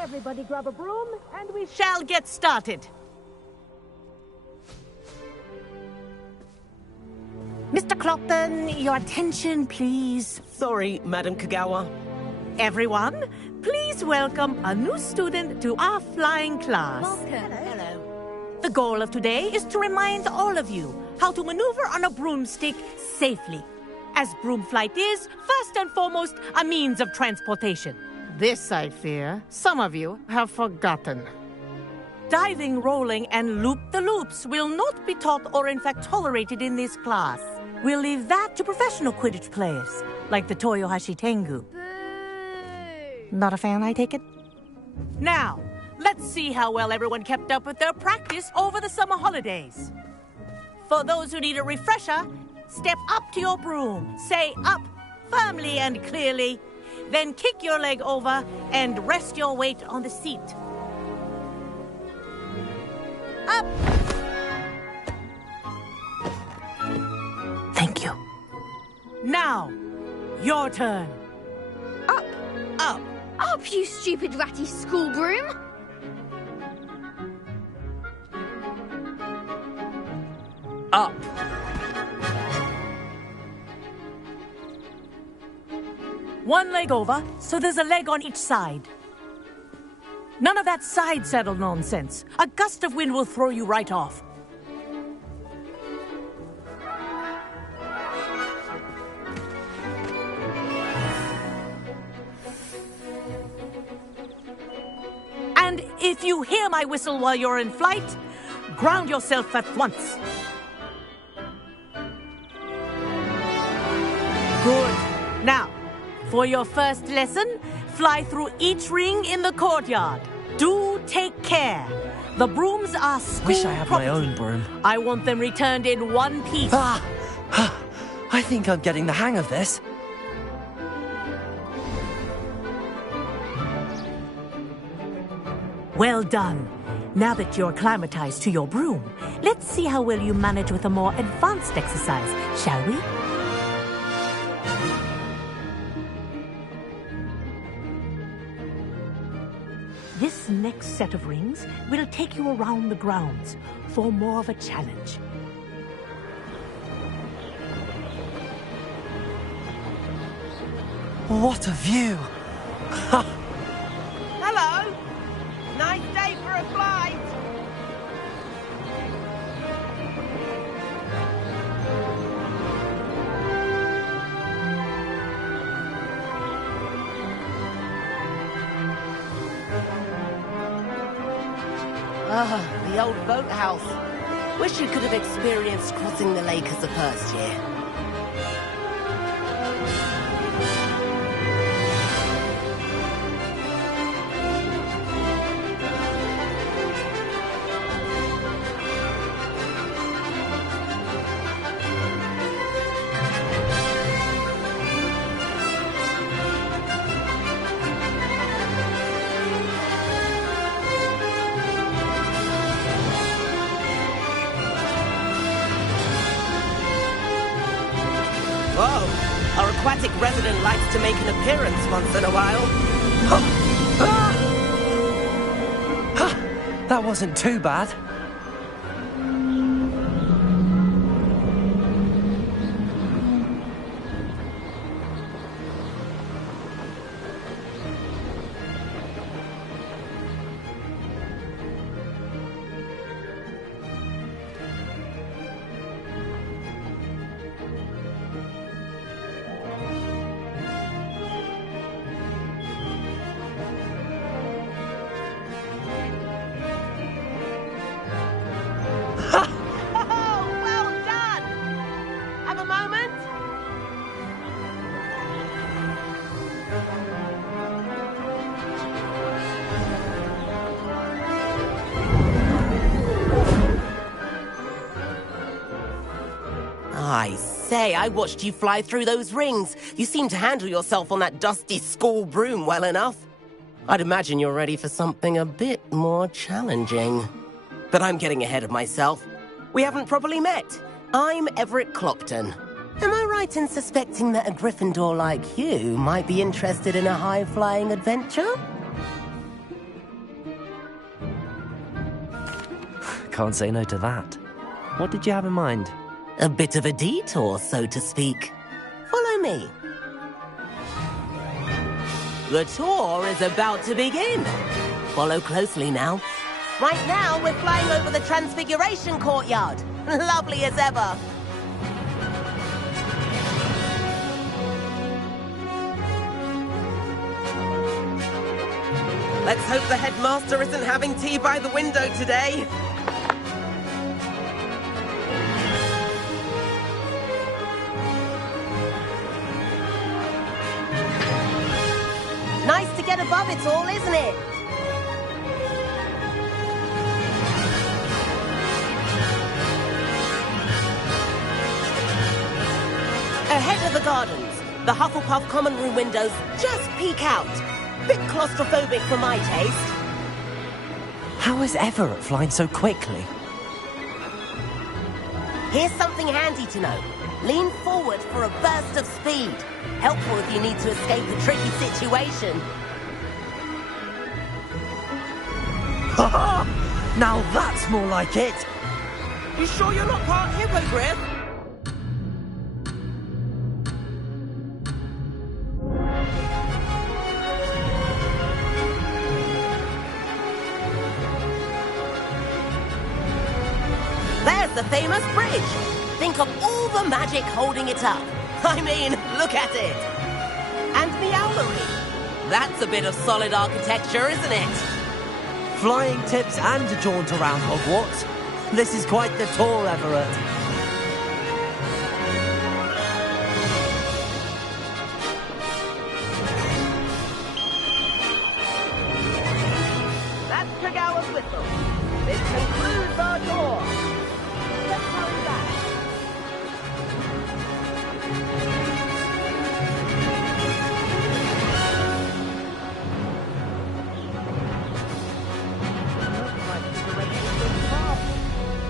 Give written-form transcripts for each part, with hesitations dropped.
Everybody grab a broom, and we shall get started. Mr. Clopton, your attention, please. Sorry, Madam Kagawa. Everyone, please welcome a new student to our flying class. Welcome. Hello. The goal of today is to remind all of you how to maneuver on a broomstick safely, as broom flight is, first and foremost, a means of transportation. This, I fear, some of you have forgotten. Diving, rolling, and loop-the-loops will not be taught or in fact tolerated in this class. We'll leave that to professional Quidditch players, like the Toyohashi Tengu. Boo! Not a fan, I take it? Now, let's see how well everyone kept up with their practice over the summer holidays. For those who need a refresher, step up to your broom, say up firmly and clearly, then kick your leg over and rest your weight on the seat. Up! Thank you. Now, your turn. Up! Up! Up, you stupid ratty school broom! Up. One leg over, so there's a leg on each side. None of that side saddle nonsense. A gust of wind will throw you right off. And if you hear my whistle while you're in flight, ground yourself at once. Good. Now, for your first lesson, fly through each ring in the courtyard. Do take care. The brooms are school Wish I had property. my own broom. I want them returned in one piece. I think I'm getting the hang of this. Well done. Now that you're acclimatized to your broom, let's see how well you manage with a more advanced exercise, shall we? This next set of rings will take you around the grounds for more of a challenge. What a view! Hello! Nice day for a flight! Ah, the old boathouse. Wish you could have experienced crossing the lake as a first year. Whoa! Our aquatic resident likes to make an appearance once in a while. That wasn't too bad. say, I watched you fly through those rings. You seem to handle yourself on that dusty school broom well enough. I'd imagine you're ready for something a bit more challenging. But I'm getting ahead of myself. We haven't properly met. I'm Everett Clopton. Am I right in suspecting that a Gryffindor like you might be interested in a high-flying adventure? Can't say no to that. What did you have in mind? A bit of a detour, so to speak. Follow me. The tour is about to begin. Follow closely now. Right now, we're flying over the Transfiguration Courtyard. Lovely as ever. Let's hope the headmaster isn't having tea by the window today. Nice to get above it all, isn't it? Ahead of the gardens, the Hufflepuff common room windows just peek out. Bit claustrophobic for my taste. How is Everett flying so quickly? Here's something handy to know. Lean forward for a burst of speed. Helpful if you need to escape a tricky situation. Now that's more like it! You sure you're not part hippogriff? There's the famous bridge. Think of all the magic holding it up. I mean, look at it. And the owlery. That's a bit of solid architecture, isn't it? Flying tips and a jaunt around Hogwarts. This is quite the tour, Everett. That's Kagawa's whistle. This concludes our tour. Let's hurry back.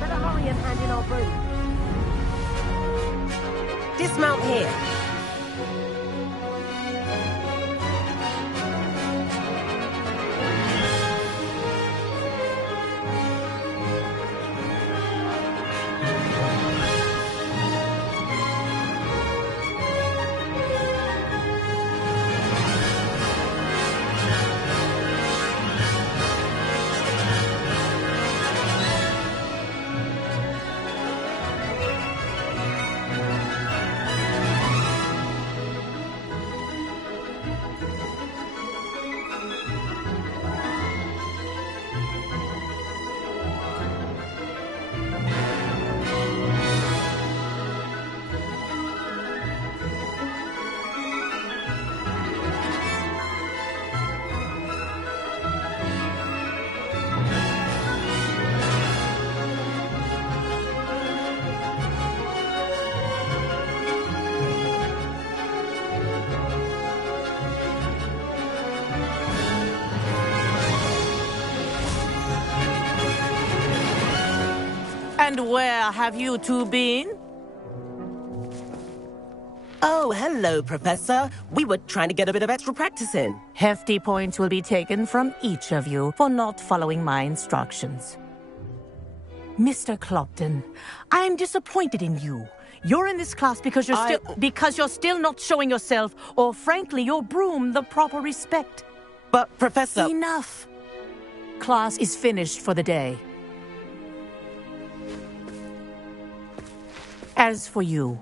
Better hurry and hand in our broom. Dismount here. And where have you two been? Oh, hello, Professor. We were trying to get a bit of extra practice in. Hefty points will be taken from each of you for not following my instructions. Mr. Clopton, I'm disappointed in you. You're in this class because you're still not showing yourself, or frankly, your broom, the proper respect. But, Professor... Enough. Class is finished for the day. As for you,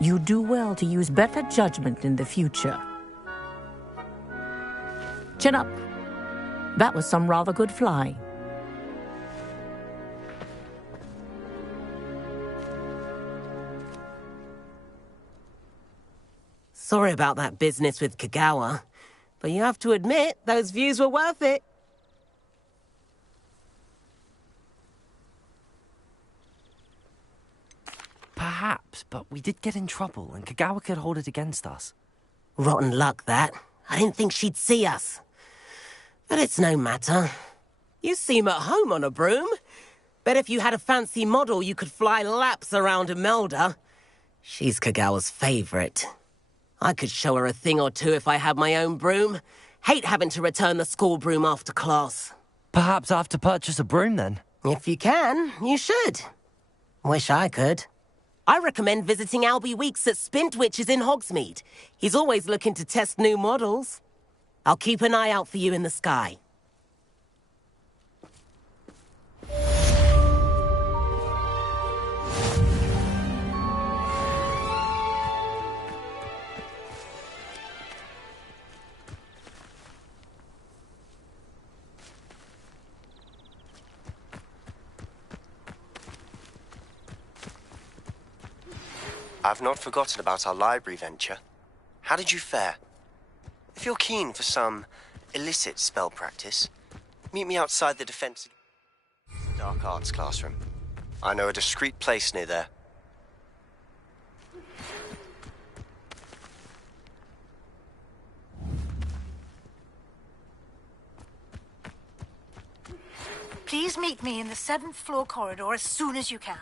you do well to use better judgment in the future. Chin up. That was some rather good flying. Sorry about that business with Kagawa, but you have to admit, those views were worth it. Perhaps, but we did get in trouble, and Kagawa could hold it against us. Rotten luck, that. I didn't think she'd see us. But it's no matter. You seem at home on a broom. Bet if you had a fancy model, you could fly laps around Imelda. She's Kagawa's favorite. I could show her a thing or two if I had my own broom. Hate having to return the school broom after class. Perhaps I have to purchase a broom, then? If you can, you should. Wish I could. I recommend visiting Albie Weeks at Spintwitches in Hogsmeade. He's always looking to test new models. I'll keep an eye out for you in the sky. I've not forgotten about our library venture. How did you fare? If you're keen for some illicit spell practice, meet me outside the defense dark arts classroom. I know a discreet place near there. Please meet me in the 7th floor corridor as soon as you can.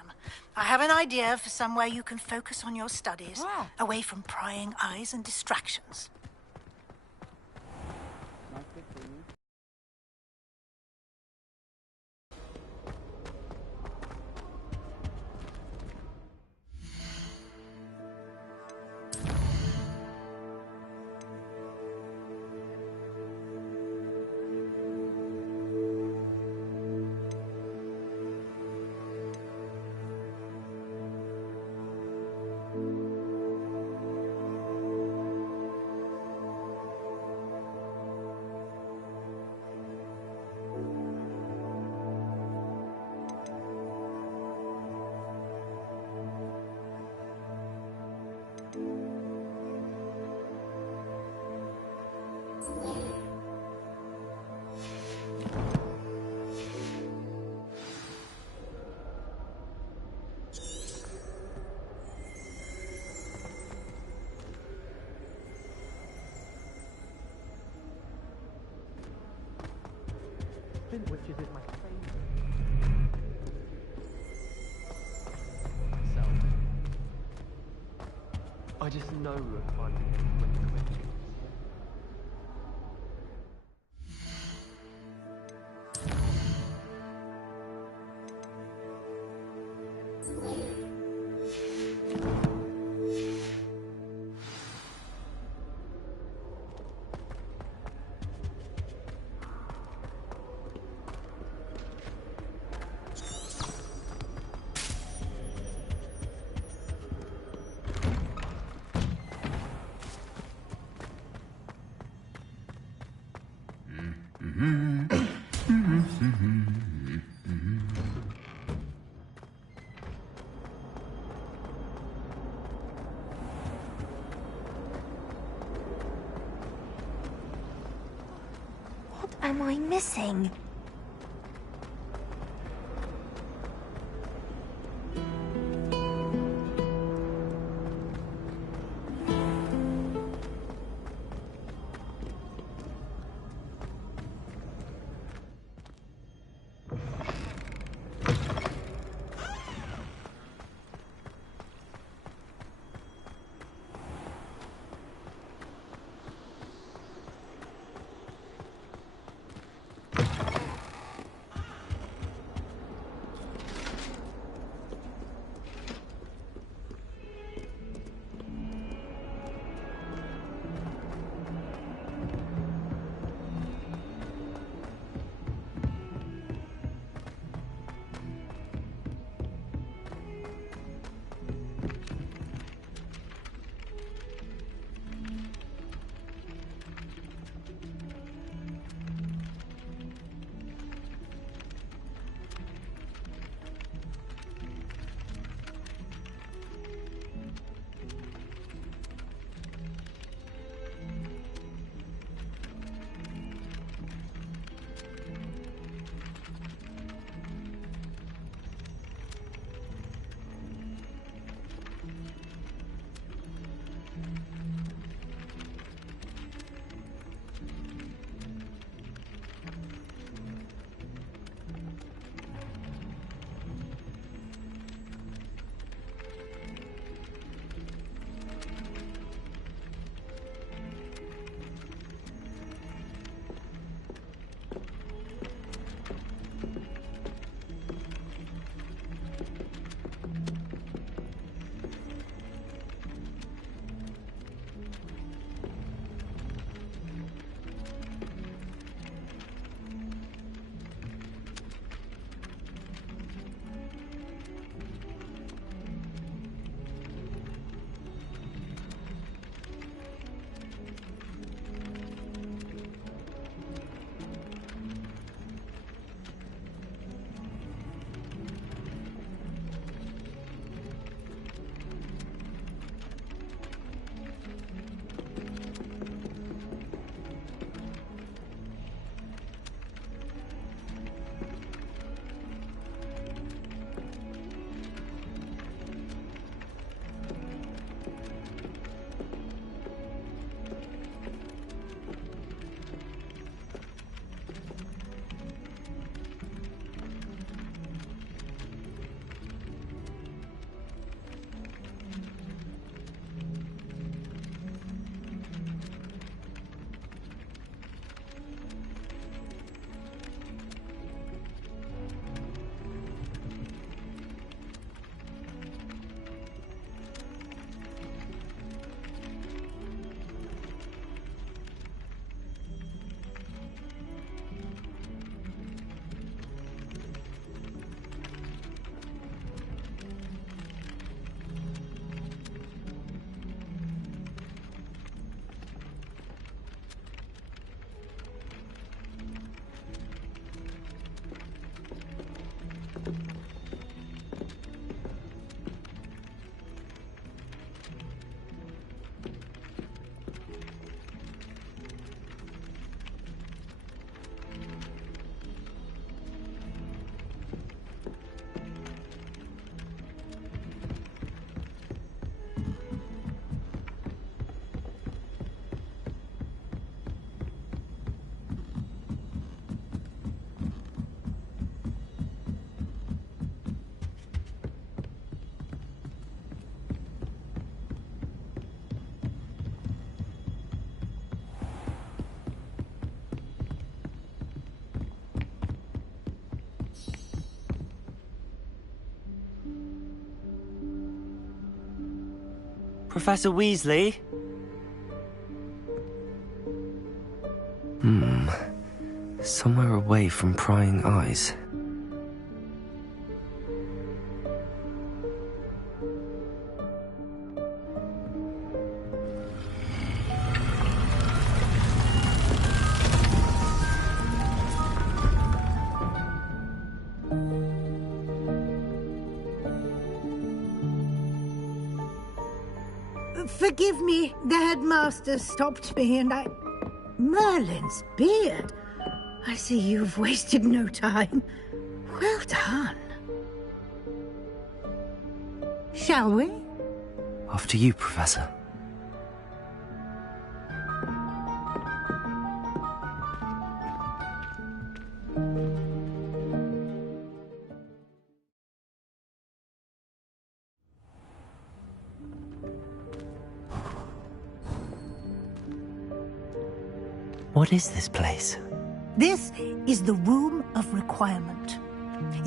I have an idea for somewhere you can focus on your studies, away from prying eyes and distractions. Which is my favorite. I just know if I'm quick. What am I missing? Professor Weasley? Somewhere away from prying eyes. Forgive me, the headmaster stopped me and I... Merlin's beard. I see you've wasted no time. Well done. Shall we? After you, Professor. What is this place? This is the Room of Requirement.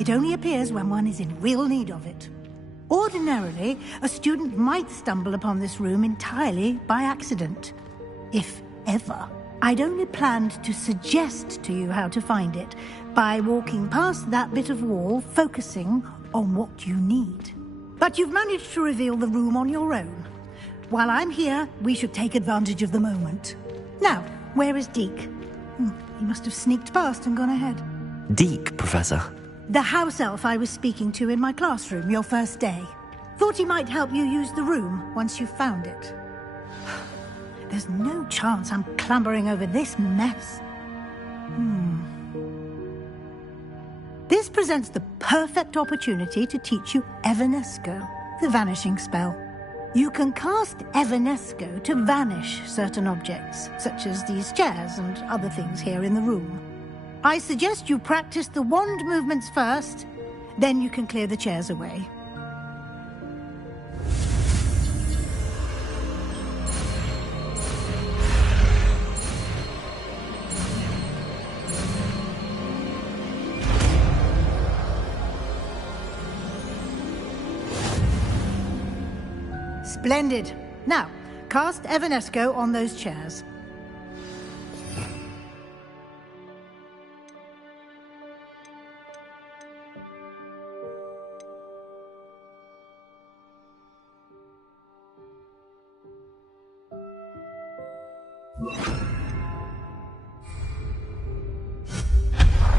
It only appears when one is in real need of it. Ordinarily, a student might stumble upon this room entirely by accident. If ever. I'd only planned to suggest to you how to find it by walking past that bit of wall, focusing on what you need. But you've managed to reveal the room on your own. While I'm here, we should take advantage of the moment. Now, where is Deke? He must have sneaked past and gone ahead. Deke, Professor. The house elf I was speaking to in my classroom your first day. Thought he might help you use the room once you found it. There's no chance I'm clambering over this mess. This presents the perfect opportunity to teach you Evanesco, the vanishing spell. You can cast Evanesco to vanish certain objects, such as these chairs and other things here in the room. I suggest you practice the wand movements first, then you can clear the chairs away. Splendid. Now, cast Evanesco on those chairs.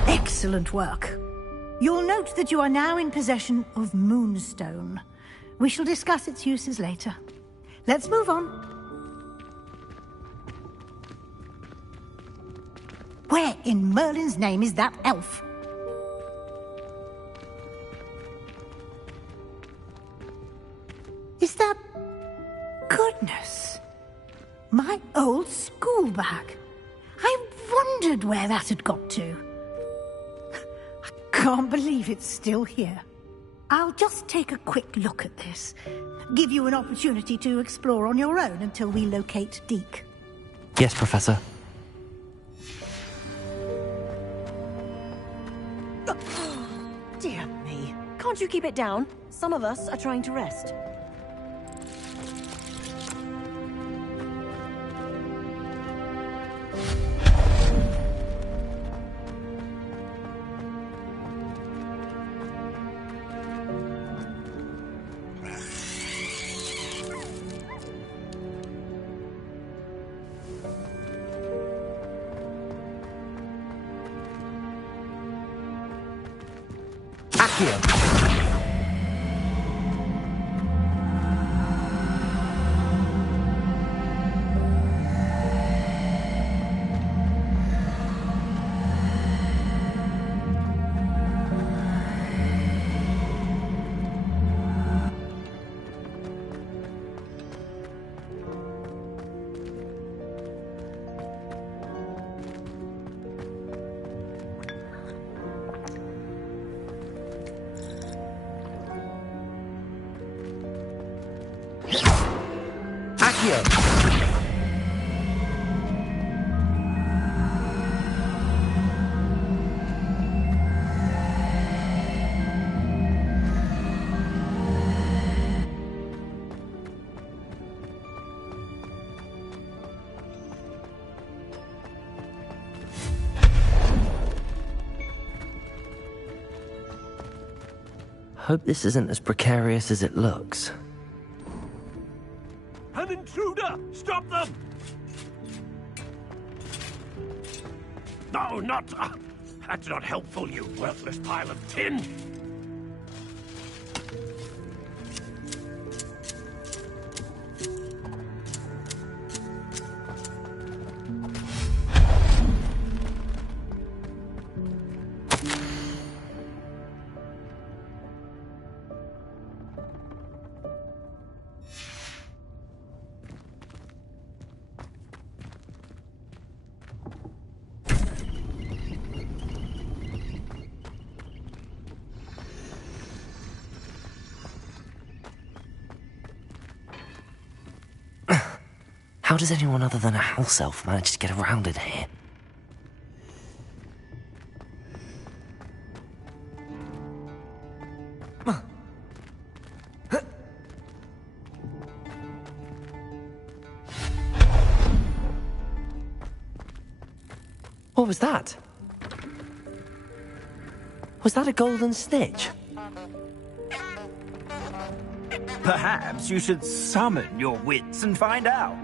Excellent work. You'll note that you are now in possession of Moonstone. We shall discuss its uses later. Let's move on. Where in Merlin's name is that elf? Is that... Goodness. My old school bag. I wondered where that had got to. I can't believe it's still here. I'll just take a quick look at this. Give you an opportunity to explore on your own until we locate Deke. Yes, Professor. Dear me. Can't you keep it down? Some of us are trying to rest. Hope this isn't as precarious as it looks. An intruder! Stop them! No, not... that's not helpful, you worthless pile of tin! How does anyone other than a house elf manage to get around in here? What was that? Was that a golden snitch? Perhaps you should summon your wits and find out.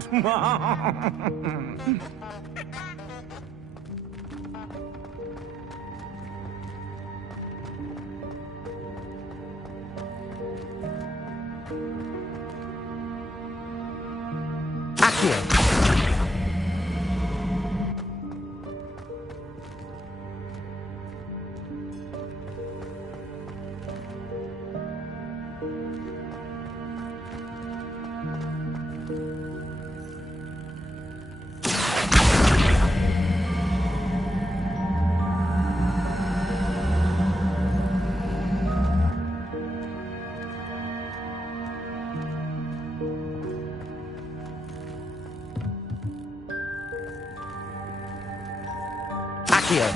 Accio!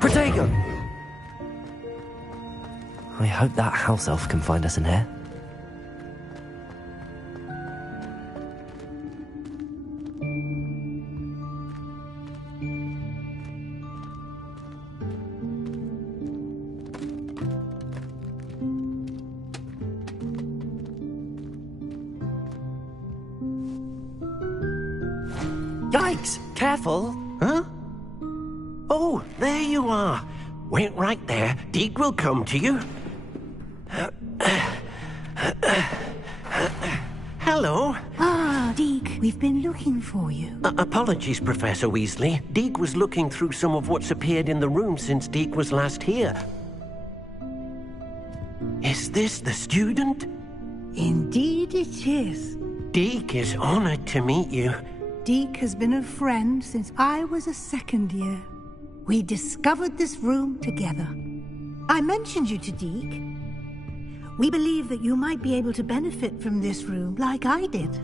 Protego! I hope that house elf can find us in here. Yikes! Careful! Huh? Oh, there you are. Wait right there. Deke will come to you. Hello. Ah, Deke, we've been looking for you. Apologies, Professor Weasley. Deke was looking through some of what's appeared in the room since Deke was last here. Is this the student? Indeed it is. Deke is honored to meet you. Deke has been a friend since I was a second year. We discovered this room together. I mentioned you to Deke. We believe that you might be able to benefit from this room like I did.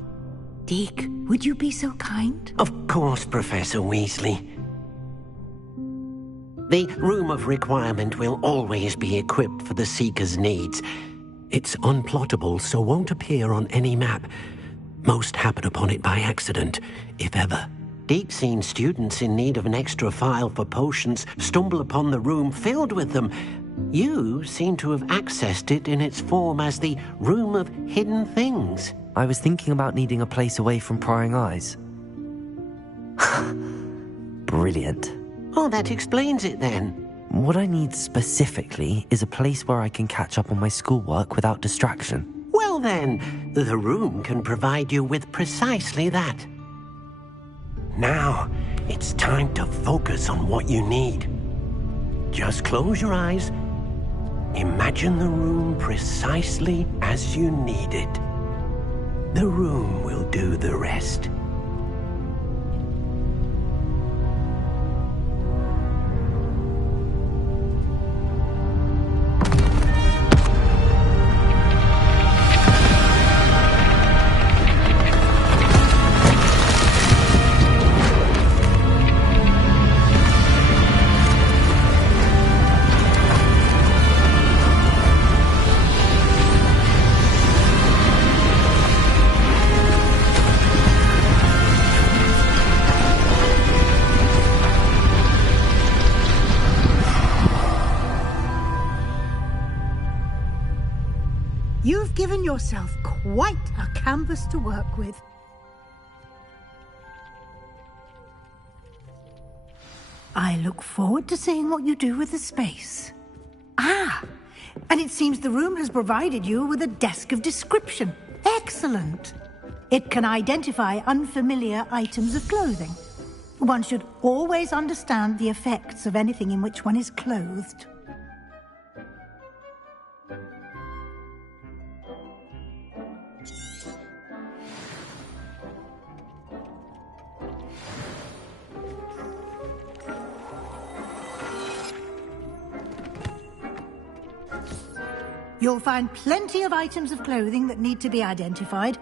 Deke, would you be so kind? Of course, Professor Weasley. The Room of Requirement will always be equipped for the Seeker's needs. It's unplottable, so won't appear on any map. Most happen upon it by accident, if ever. Deke's seen students in need of an extra file for potions stumble upon the room filled with them. You seem to have accessed it in its form as the Room of Hidden Things. I was thinking about needing a place away from prying eyes. Brilliant. Oh, that explains it then. What I need specifically is a place where I can catch up on my schoolwork without distraction. Well then, the room can provide you with precisely that. Now, it's time to focus on what you need. Just close your eyes. Imagine the room precisely as you need it. The room will do the rest. given yourself quite a canvas to work with. I look forward to seeing what you do with the space. Ah, and it seems the room has provided you with a desk of description. Excellent. It can identify unfamiliar items of clothing. One should always understand the effects of anything in which one is clothed. You'll find plenty of items of clothing that need to be identified.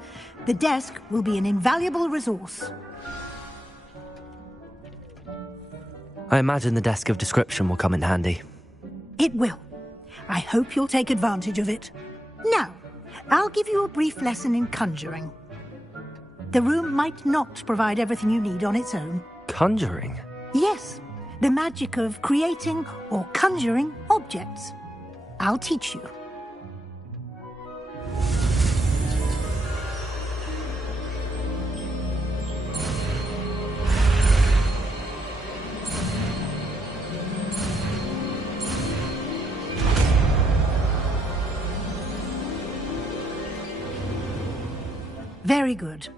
The desk will be an invaluable resource. I imagine the desk of description will come in handy. It will. I hope you'll take advantage of it. Now, I'll give you a brief lesson in conjuring. The room might not provide everything you need on its own. Conjuring? Yes, the magic of creating or conjuring objects. I'll teach you. Very good.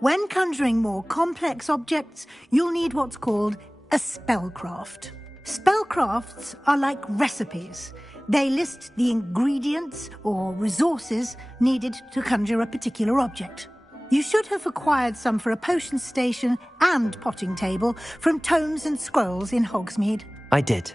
When conjuring more complex objects, you'll need what's called a spellcraft. Spellcrafts are like recipes. They list the ingredients or resources needed to conjure a particular object. You should have acquired some for a potion station and potting table from tomes and scrolls in Hogsmeade. I did.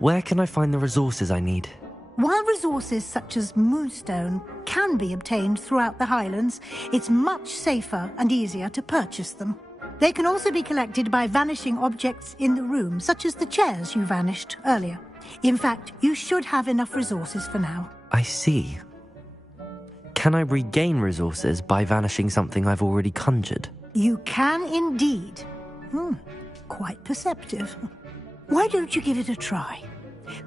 Where can I find the resources I need? While resources such as moonstone can be obtained throughout the Highlands, it's much safer and easier to purchase them. They can also be collected by vanishing objects in the room, such as the chairs you vanished earlier. In fact, you should have enough resources for now. I see. Can I regain resources by vanishing something I've already conjured? You can indeed. Quite perceptive. Why don't you give it a try?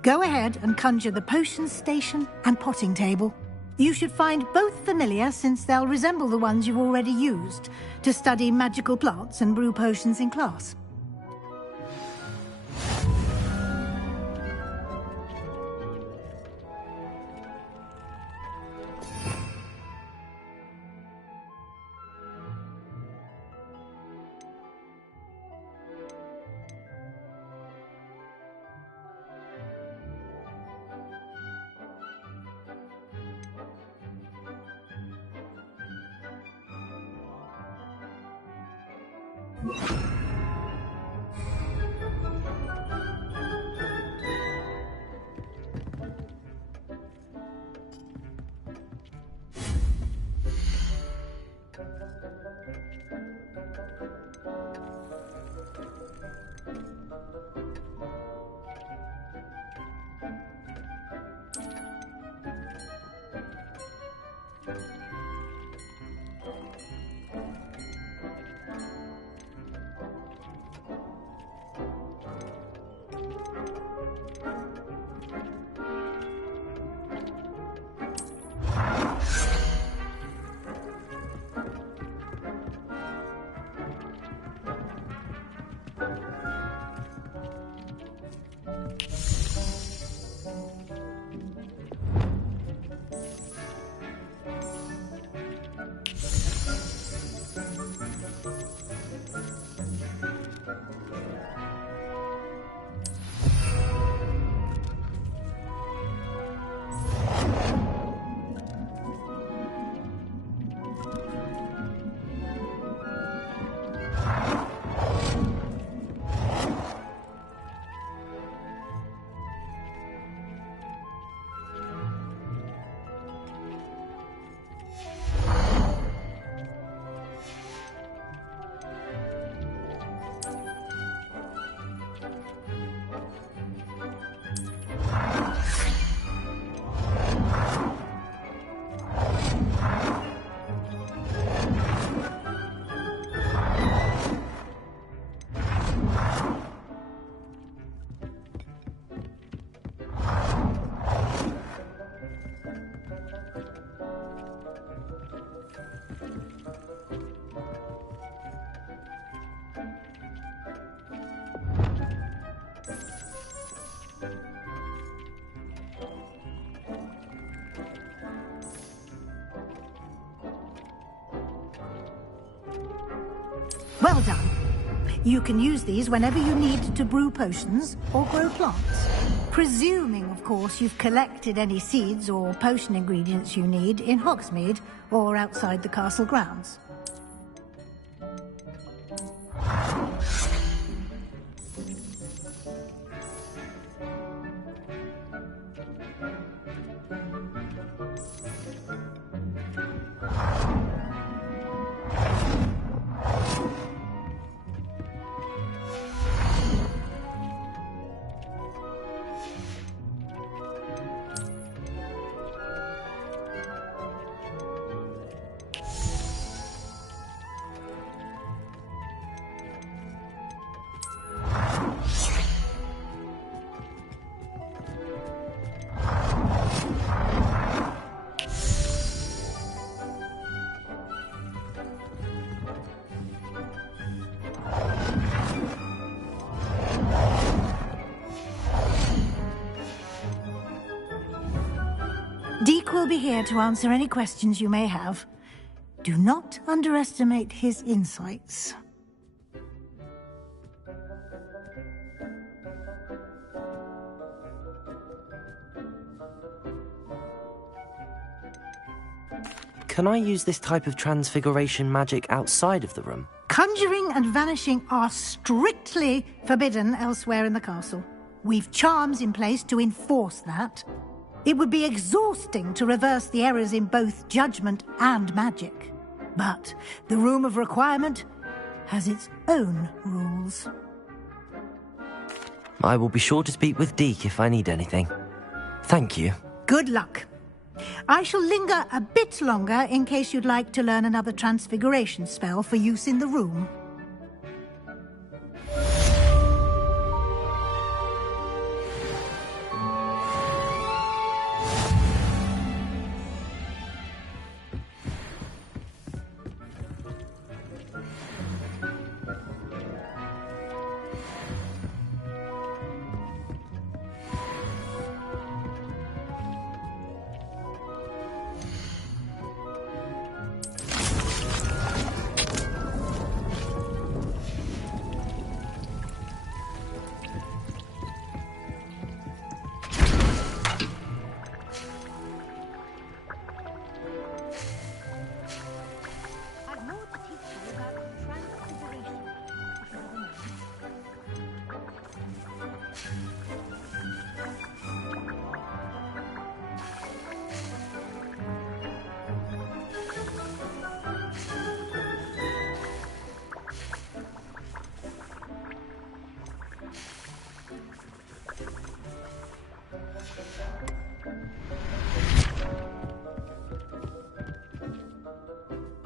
Go ahead and conjure the potion station and potting table. You should find both familiar, since they'll resemble the ones you've already used to study magical plants and brew potions in class. Well done. You can use these whenever you need to brew potions or grow plants. Presuming, of course, you've collected any seeds or potion ingredients you need in Hogsmeade or outside the castle grounds. Deke will be here to answer any questions you may have. Do not underestimate his insights. Can I use this type of transfiguration magic outside of the room? Conjuring and vanishing are strictly forbidden elsewhere in the castle. We've charms in place to enforce that. It would be exhausting to reverse the errors in both judgment and magic. But the Room of Requirement has its own rules. I will be sure to speak with Deke if I need anything. Thank you. Good luck. I shall linger a bit longer in case you'd like to learn another transfiguration spell for use in the room.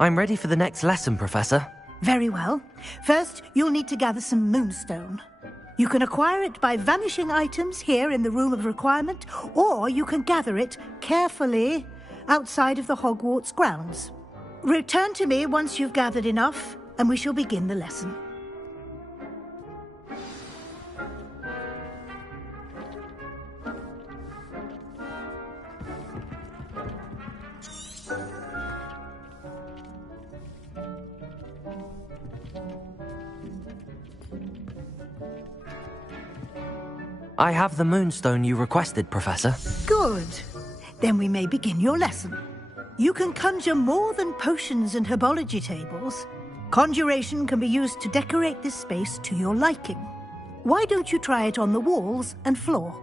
I'm ready for the next lesson, Professor. Very well. First, you'll need to gather some moonstone. You can acquire it by vanishing items here in the Room of Requirement, or you can gather it carefully outside of the Hogwarts grounds. Return to me once you've gathered enough, and we shall begin the lesson. I have the moonstone you requested, Professor. Good. Then we may begin your lesson. You can conjure more than potions and herbology tables. Conjuration can be used to decorate this space to your liking. Why don't you try it on the walls and floor?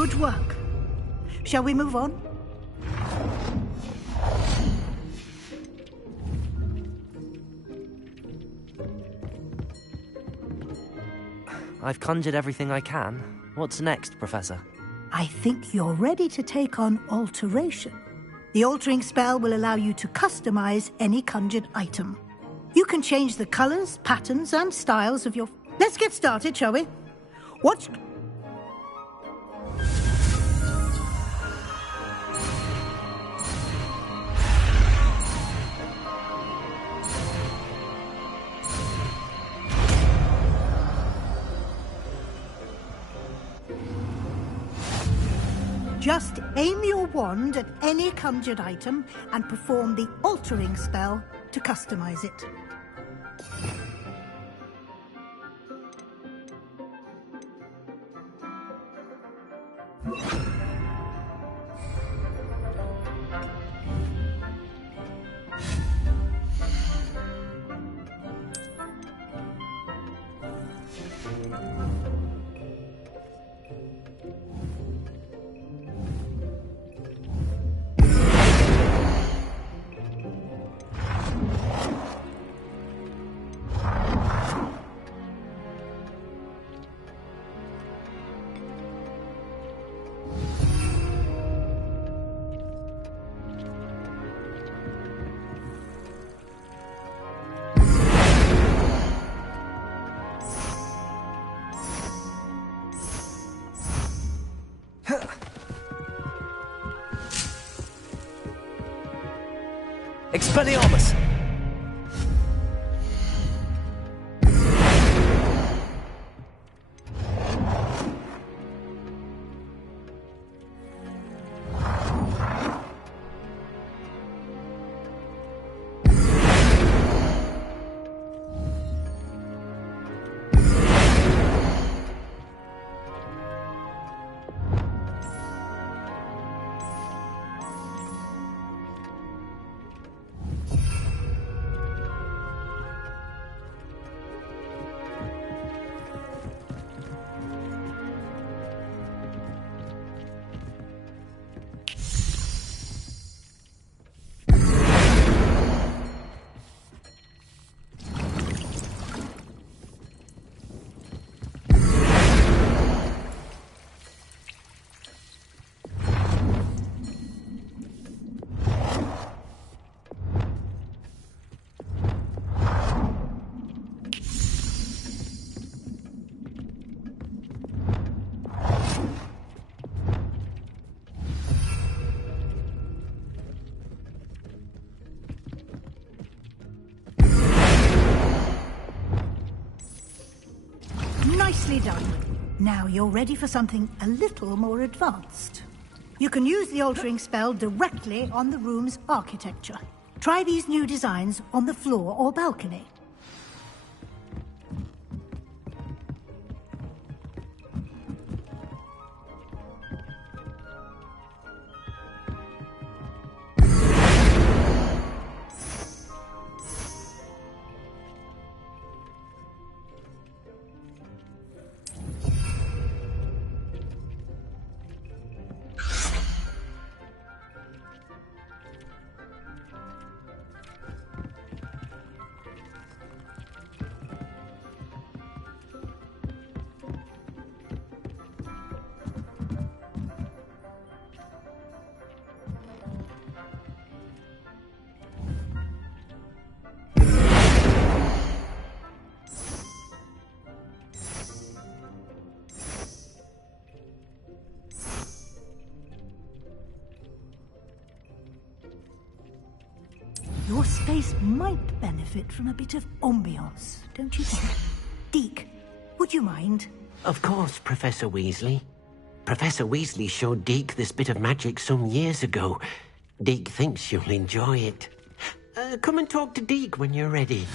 Good work. Shall we move on? I've conjured everything I can. What's next, Professor? I think you're ready to take on alteration. The altering spell will allow you to customize any conjured item. You can change the colors, patterns, and styles of your... Let's get started, shall we? What's... Just aim your wand at any conjured item and perform the altering spell to customize it. Expelliarmus! Nicely done. Now you're ready for something a little more advanced. You can use the altering spell directly on the room's architecture. Try these new designs on the floor or balcony. Your space might benefit from a bit of ambiance, don't you think? Deke, would you mind? Of course, Professor Weasley. Professor Weasley showed Deke this bit of magic some years ago. Deke thinks you'll enjoy it. Come and talk to Deke when you're ready.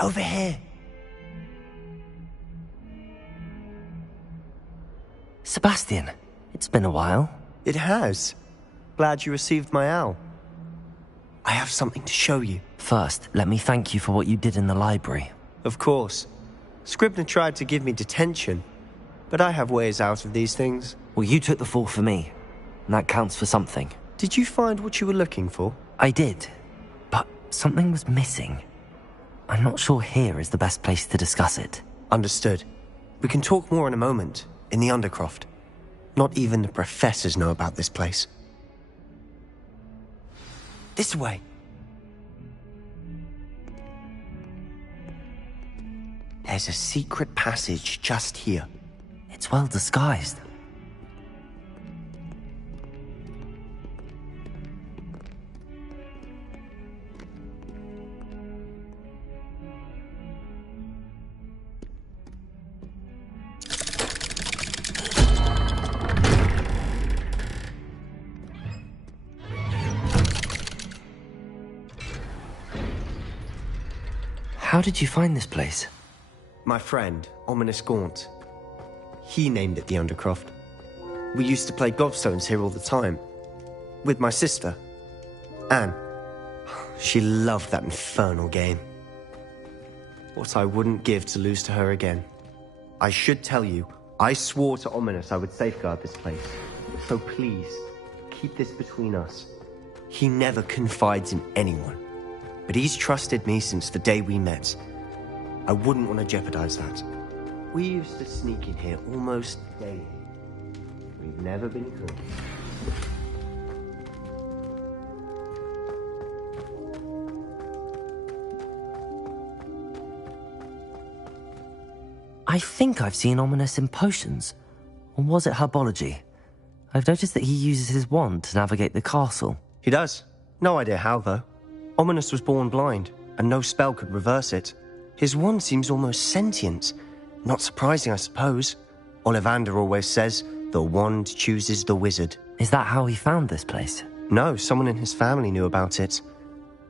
Over here. Sebastian, it's been a while. It has. Glad you received my owl. I have something to show you. First, let me thank you for what you did in the library. Of course. Scribner tried to give me detention, but I have ways out of these things. Well, you took the fall for me, and that counts for something. Did you find what you were looking for? I did, but something was missing. I'm not sure here is the best place to discuss it. Understood. We can talk more in a moment, in the Undercroft. Not even the professors know about this place. This way. There's a secret passage just here. It's well disguised. How did you find this place? My friend, Ominous Gaunt. He named it the Undercroft. We used to play gobstones here all the time. With my sister, Anne. She loved that infernal game. What I wouldn't give to lose to her again. I should tell you, I swore to Ominous I would safeguard this place. So please, keep this between us. He never confides in anyone. But he's trusted me since the day we met. I wouldn't want to jeopardize that. We used to sneak in here almost daily. We've never been caught. I think I've seen Ominous in potions. Or was it herbology? I've noticed that he uses his wand to navigate the castle. He does. No idea how, though. Ominous was born blind, and no spell could reverse it. His wand seems almost sentient. Not surprising, I suppose. Ollivander always says, the wand chooses the wizard. Is that how he found this place? No, someone in his family knew about it.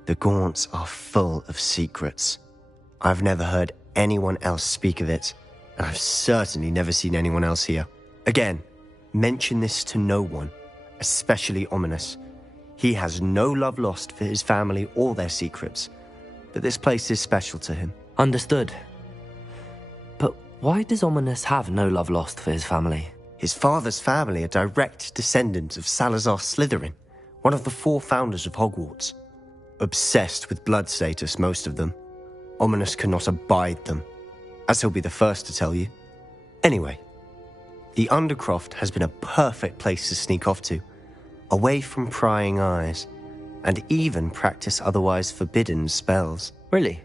The Gaunts are full of secrets. I've never heard anyone else speak of it, and I've certainly never seen anyone else here. Again, Mention this to no one, especially Ominous. He has no love lost for his family or their secrets, but this place is special to him. Understood. But why does Ominous have no love lost for his family? His father's family are direct descendants of Salazar Slytherin, one of the 4 founders of Hogwarts. Obsessed with blood status, most of them. Ominous cannot abide them, as he'll be the first to tell you. Anyway, the Undercroft has been a perfect place to sneak off to, away from prying eyes, and even practice otherwise forbidden spells. Really?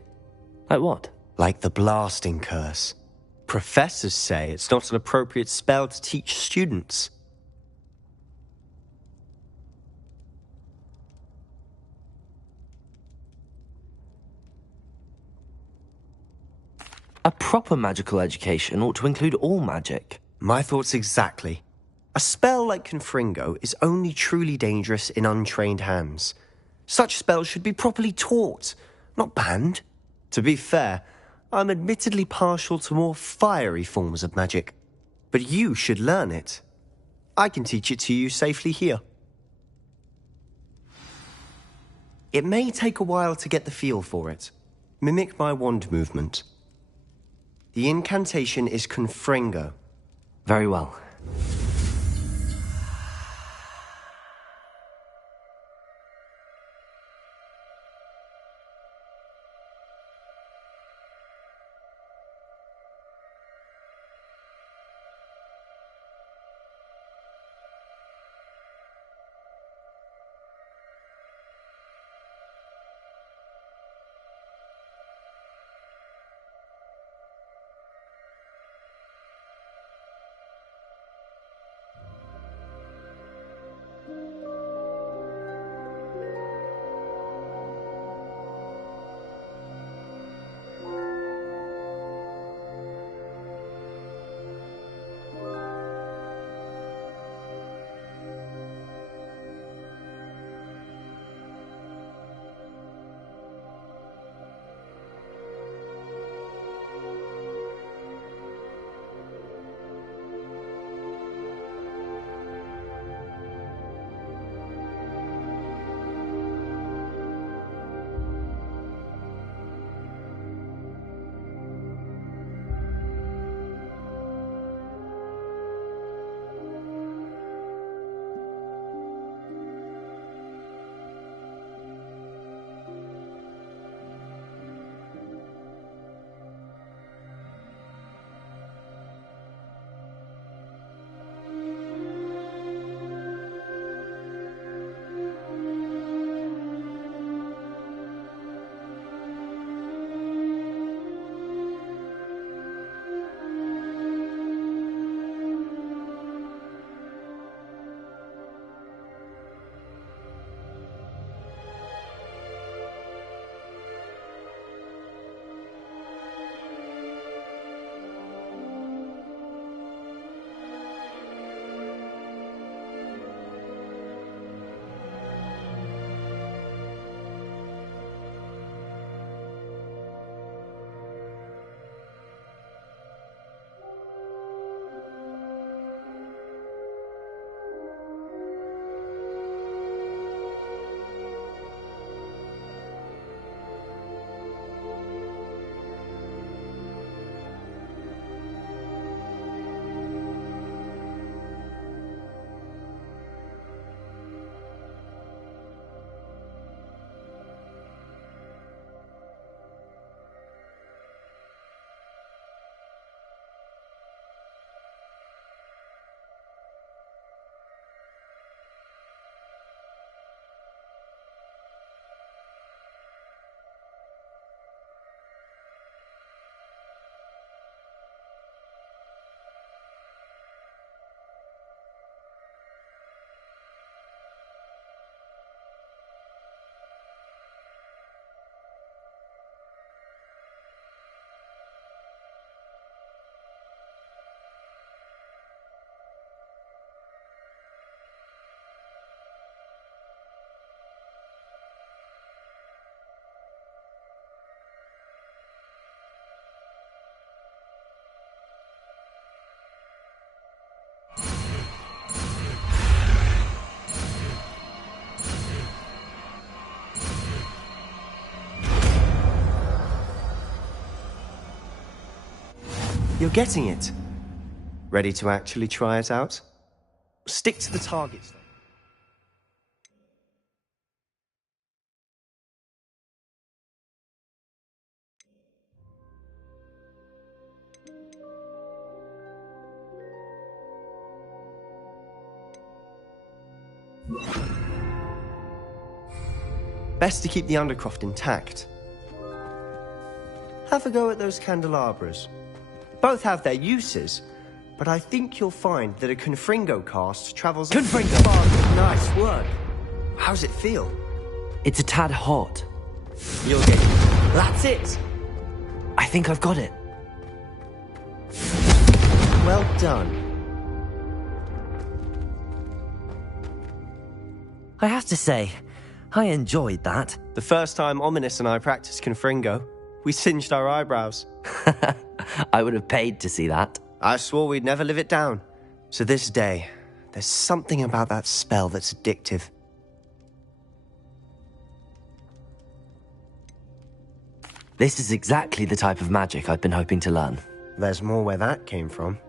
Like what? Like the Blasting Curse. Professors say it's not an appropriate spell to teach students. A proper magical education ought to include all magic. My thoughts exactly. A spell like Confringo is only truly dangerous in untrained hands. Such spells should be properly taught, not banned. To be fair, I'm admittedly partial to more fiery forms of magic, but you should learn it. I can teach it to you safely here. It may take a while to get the feel for it. Mimic my wand movement. The incantation is Confringo. Very well. You're getting it. Ready to actually try it out? Stick to the targets. Best to keep the Undercroft intact. Have a go at those candelabras. Both have their uses, but I think you'll find that a Confringo cast travels... Confringo! Nice work. How's it feel? It's a tad hot. You'll get it. That's it! I think I've got it. Well done. I have to say, I enjoyed that. The first time Ominous and I practiced Confringo, we singed our eyebrows. I would have paid to see that. I swore we'd never live it down. So this day, there's something about that spell that's addictive. This is exactly the type of magic I've been hoping to learn. There's more where that came from.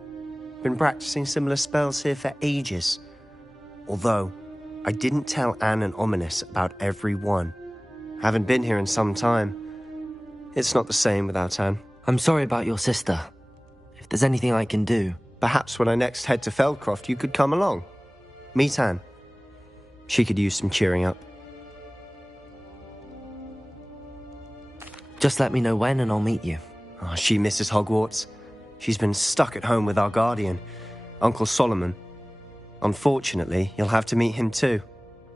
Been practicing similar spells here for ages. Although, I didn't tell Anne and Ominous about every one. Haven't been here in some time. It's not the same without Anne. I'm sorry about your sister. If there's anything I can do... Perhaps when I next head to Feldcroft, you could come along. Meet Anne. She could use some cheering up. Just let me know when and I'll meet you. Oh, she misses Hogwarts. She's been stuck at home with our guardian, Uncle Solomon. Unfortunately, you'll have to meet him too.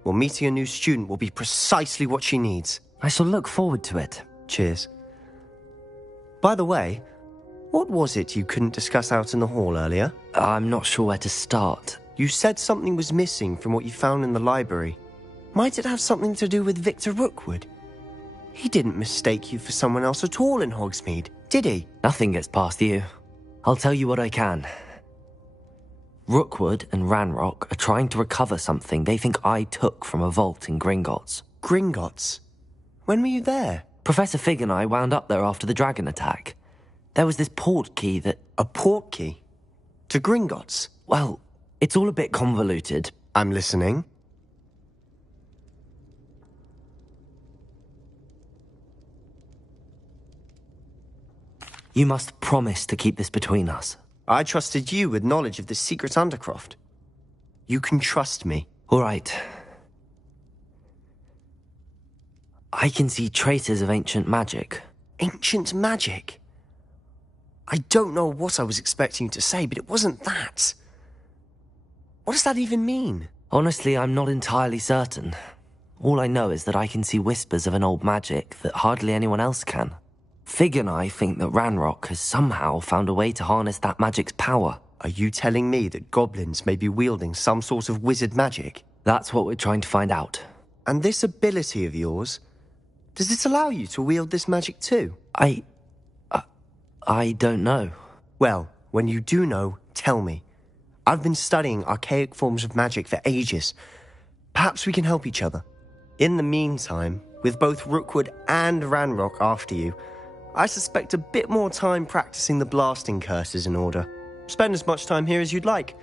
Well, meeting a new student will be precisely what she needs. I shall look forward to it. Cheers. By the way, what was it you couldn't discuss out in the hall earlier? I'm not sure where to start. You said something was missing from what you found in the library. Might it have something to do with Victor Rookwood? He didn't mistake you for someone else at all in Hogsmeade, did he? Nothing gets past you. I'll tell you what I can. Rookwood and Ranrock are trying to recover something they think I took from a vault in Gringotts. Gringotts? When were you there? Professor Fig and I wound up there after the dragon attack. There was this port key that... A port key? To Gringotts? Well, it's all a bit convoluted. I'm listening. You must promise to keep this between us. I trusted you with knowledge of the secret Undercroft. You can trust me. All right. I can see traces of ancient magic. Ancient magic? I don't know what I was expecting you to say, but it wasn't that. What does that even mean? Honestly, I'm not entirely certain. All I know is that I can see whispers of an old magic that hardly anyone else can. Fig and I think that Ranrock has somehow found a way to harness that magic's power. Are you telling me that goblins may be wielding some sort of wizard magic? That's what we're trying to find out. And this ability of yours, does it allow you to wield this magic too? I don't know. Well, when you do know, tell me. I've been studying archaic forms of magic for ages. Perhaps we can help each other. In the meantime, with both Rookwood and Ranrock after you, I suspect a bit more time practicing the blasting curse is in order. Spend as much time here as you'd like.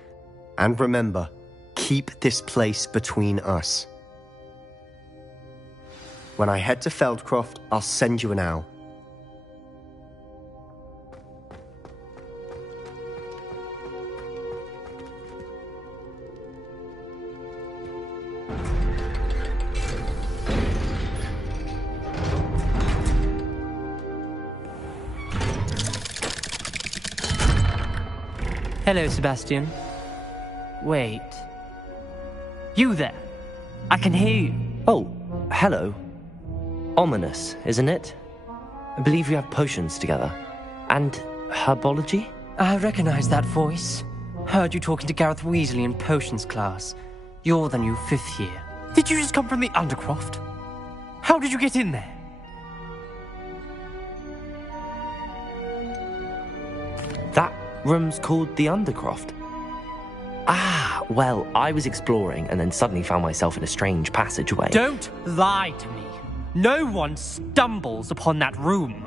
And remember, keep this place between us. When I head to Feldcroft, I'll send you an owl. Hello, Sebastian. Wait. You there? I can hear you. Oh, hello. Ominous, isn't it? I believe we have potions together. And herbology? I recognize that voice. Heard you talking to Gareth Weasley in potions class. You're the new 5th year. Did you just come from the Undercroft? How did you get in there? That room's called the Undercroft. Ah, well, I was exploring and then suddenly found myself in a strange passageway. Don't lie to me. No one stumbles upon that room.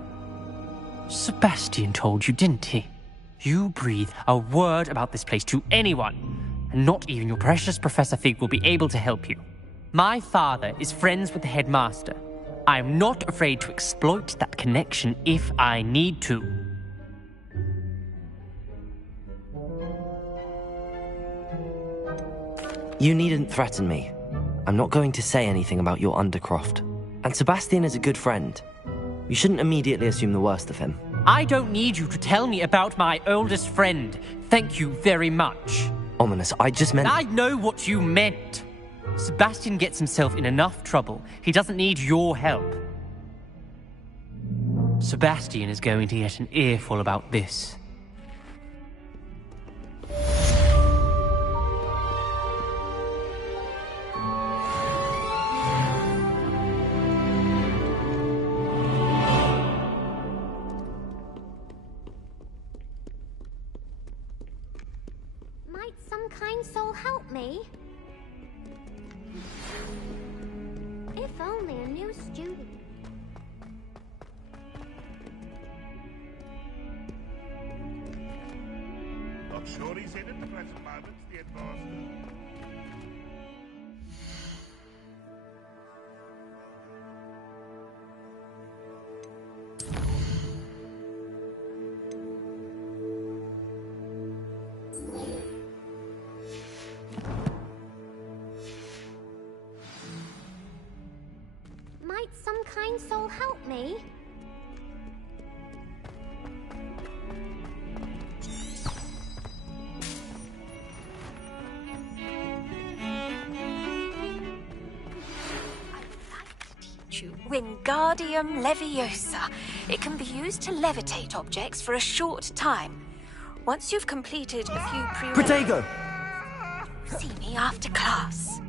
Sebastian told you, didn't he? You breathe a word about this place to anyone, and not even your precious Professor Fig will be able to help you. My father is friends with the headmaster. I am not afraid to exploit that connection if I need to. You needn't threaten me. I'm not going to say anything about your Undercroft. And Sebastian is a good friend. You shouldn't immediately assume the worst of him. I don't need you to tell me about my oldest friend. Thank you very much. Ominous, I just meant... I know what you meant. Sebastian gets himself in enough trouble. He doesn't need your help. Sebastian is going to get an earful about this. Might some kind soul help me? If only a new student. Not sure he's in at the present moment, the headmaster. Might some kind soul help me? Wingardium Leviosa. It can be used to levitate objects for a short time. Once you've completed a few Protego! See me after class.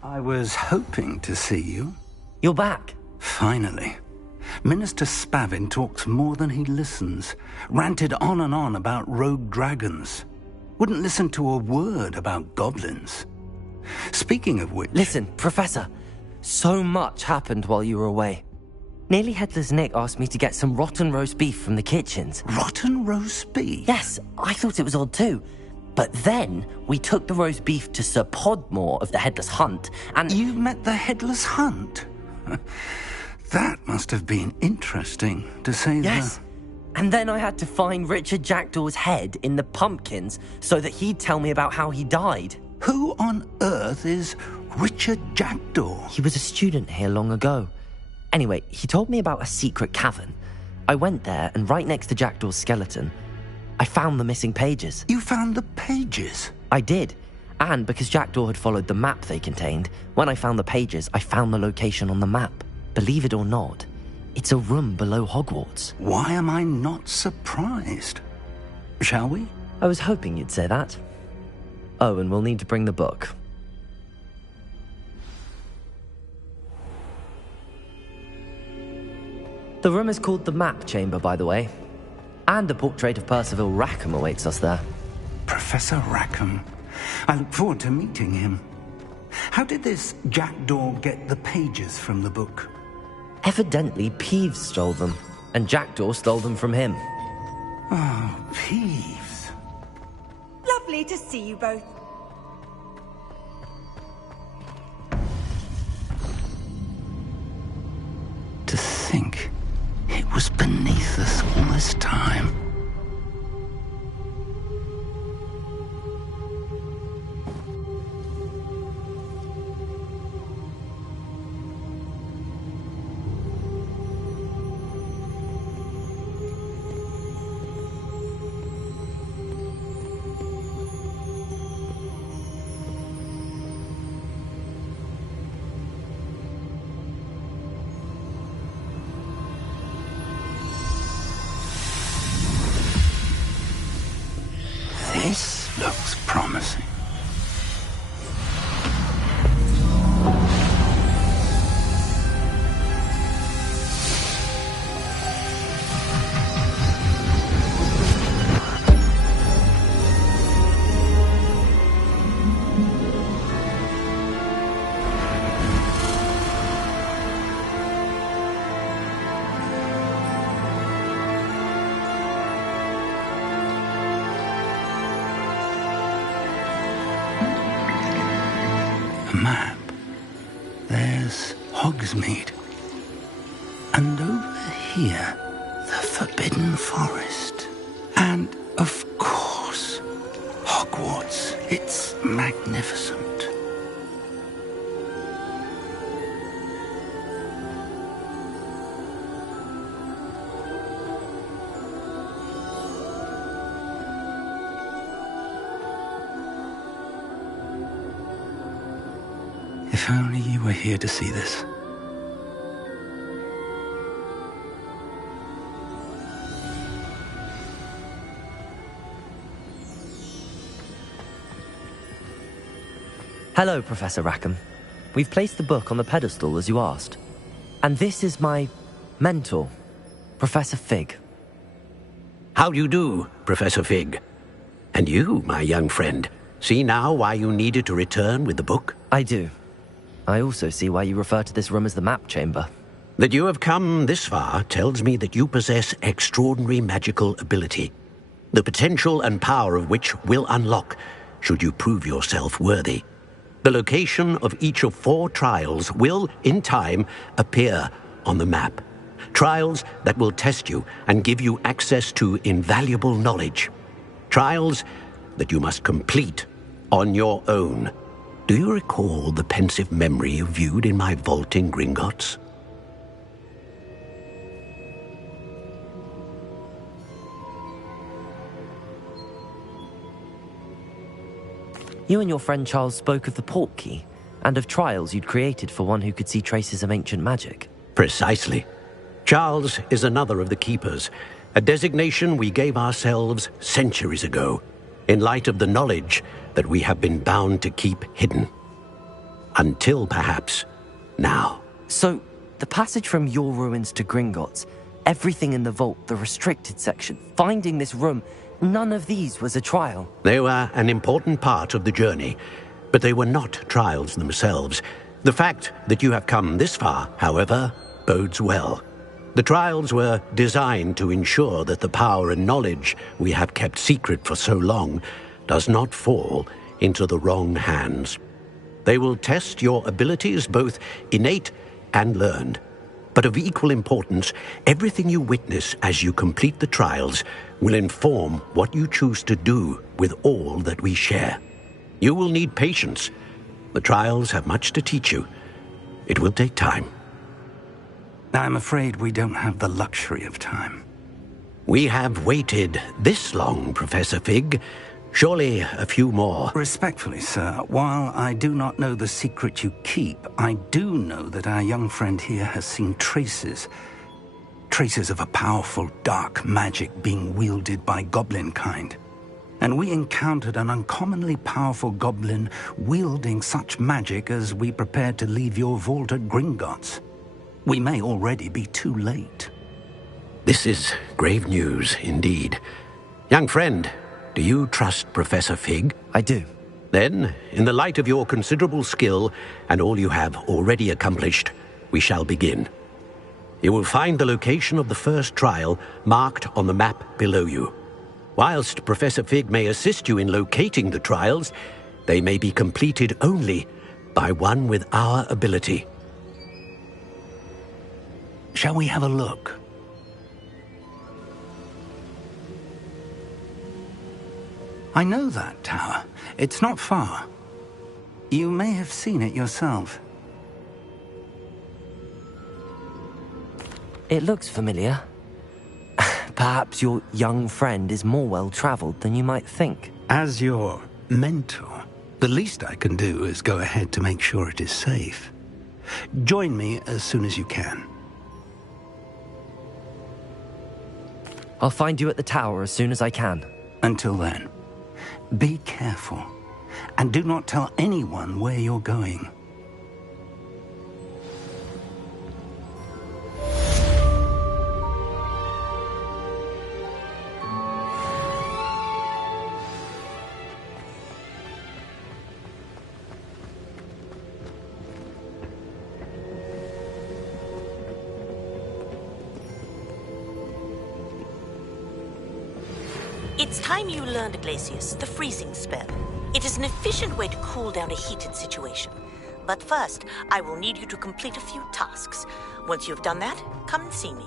I was hoping to see you. You're back. Finally. Minister Spavin talks more than he listens. Ranted on and on about rogue dragons. Wouldn't listen to a word about goblins. Speaking of which... Listen, Professor. So much happened while you were away. Nearly Headless Nick asked me to get some rotten roast beef from the kitchens. Rotten roast beef? Yes, I thought it was odd too. But then we took the roast beef to Sir Podmore of the Headless Hunt, and... You met the Headless Hunt? That must have been interesting, to say the... Yes. And then I had to find Richard Jackdaw's head in the pumpkins so that he'd tell me about how he died. Who on earth is Richard Jackdaw? He was a student here long ago. Anyway, he told me about a secret cavern. I went there, and right next to Jackdaw's skeleton, I found the missing pages. You found the pages? I did. And because Jackdaw had followed the map they contained, when I found the pages, I found the location on the map. Believe it or not, it's a room below Hogwarts. Why am I not surprised? Shall we? I was hoping you'd say that. Oh, and we'll need to bring the book. The room is called the Map Chamber, by the way. And a portrait of Percival Rackham awaits us there. Professor Rackham. I look forward to meeting him. How did this Jackdaw get the pages from the book? Evidently, Peeves stole them, and Jackdaw stole them from him. Oh, Peeves. Lovely to see you both. To think it was beneath us all this time. Looks promising. Map. There's Hogsmeade. And over here, the Forbidden Forest. And, of course, Hogwarts. It's magnificent. If only you were here to see this. Hello, Professor Rackham. We've placed the book on the pedestal as you asked. And this is my mentor, Professor Fig. How do you do, Professor Fig? And you, my young friend, see now why you needed to return with the book? I do. I also see why you refer to this room as the map chamber. That you have come this far tells me that you possess extraordinary magical ability, the potential and power of which will unlock should you prove yourself worthy. The location of each of 4 trials will, in time, appear on the map. Trials that will test you and give you access to invaluable knowledge. Trials that you must complete on your own. Do you recall the pensive memory you viewed in my vault in Gringotts? You and your friend Charles spoke of the portkey and of trials you'd created for one who could see traces of ancient magic. Precisely. Charles is another of the Keepers, a designation we gave ourselves centuries ago, in light of the knowledge that we have been bound to keep hidden. Until, perhaps, now. So, the passage from your ruins to Gringotts, everything in the vault, the restricted section, finding this room, none of these was a trial. They were an important part of the journey, but they were not trials themselves. The fact that you have come this far, however, bodes well. The trials were designed to ensure that the power and knowledge we have kept secret for so long does not fall into the wrong hands. They will test your abilities, both innate and learned. But of equal importance, everything you witness as you complete the trials will inform what you choose to do with all that we share. You will need patience. The trials have much to teach you. It will take time. I'm afraid we don't have the luxury of time. We have waited this long, Professor Fig. Surely a few more. Respectfully, sir, while I do not know the secret you keep, I do know that our young friend here has seen traces of a powerful dark magic being wielded by goblin kind. And we encountered an uncommonly powerful goblin wielding such magic as we prepared to leave your vault at Gringotts. We may already be too late. This is grave news indeed. Young friend, do you trust Professor Fig? I do. Then, in the light of your considerable skill and all you have already accomplished, we shall begin. You will find the location of the first trial marked on the map below you. Whilst Professor Fig may assist you in locating the trials, they may be completed only by one with our ability. Shall we have a look? I know that tower. It's not far. You may have seen it yourself. It looks familiar. Perhaps your young friend is more well-traveled than you might think. As your mentor, the least I can do is go ahead to make sure it is safe. Join me as soon as you can. I'll find you at the tower as soon as I can. Until then, Be careful, and do not tell anyone where you're going. It's time you learned, Glacius, the freezing spell. It is an efficient way to cool down a heated situation. But first, I will need you to complete a few tasks. Once you've done that, come and see me.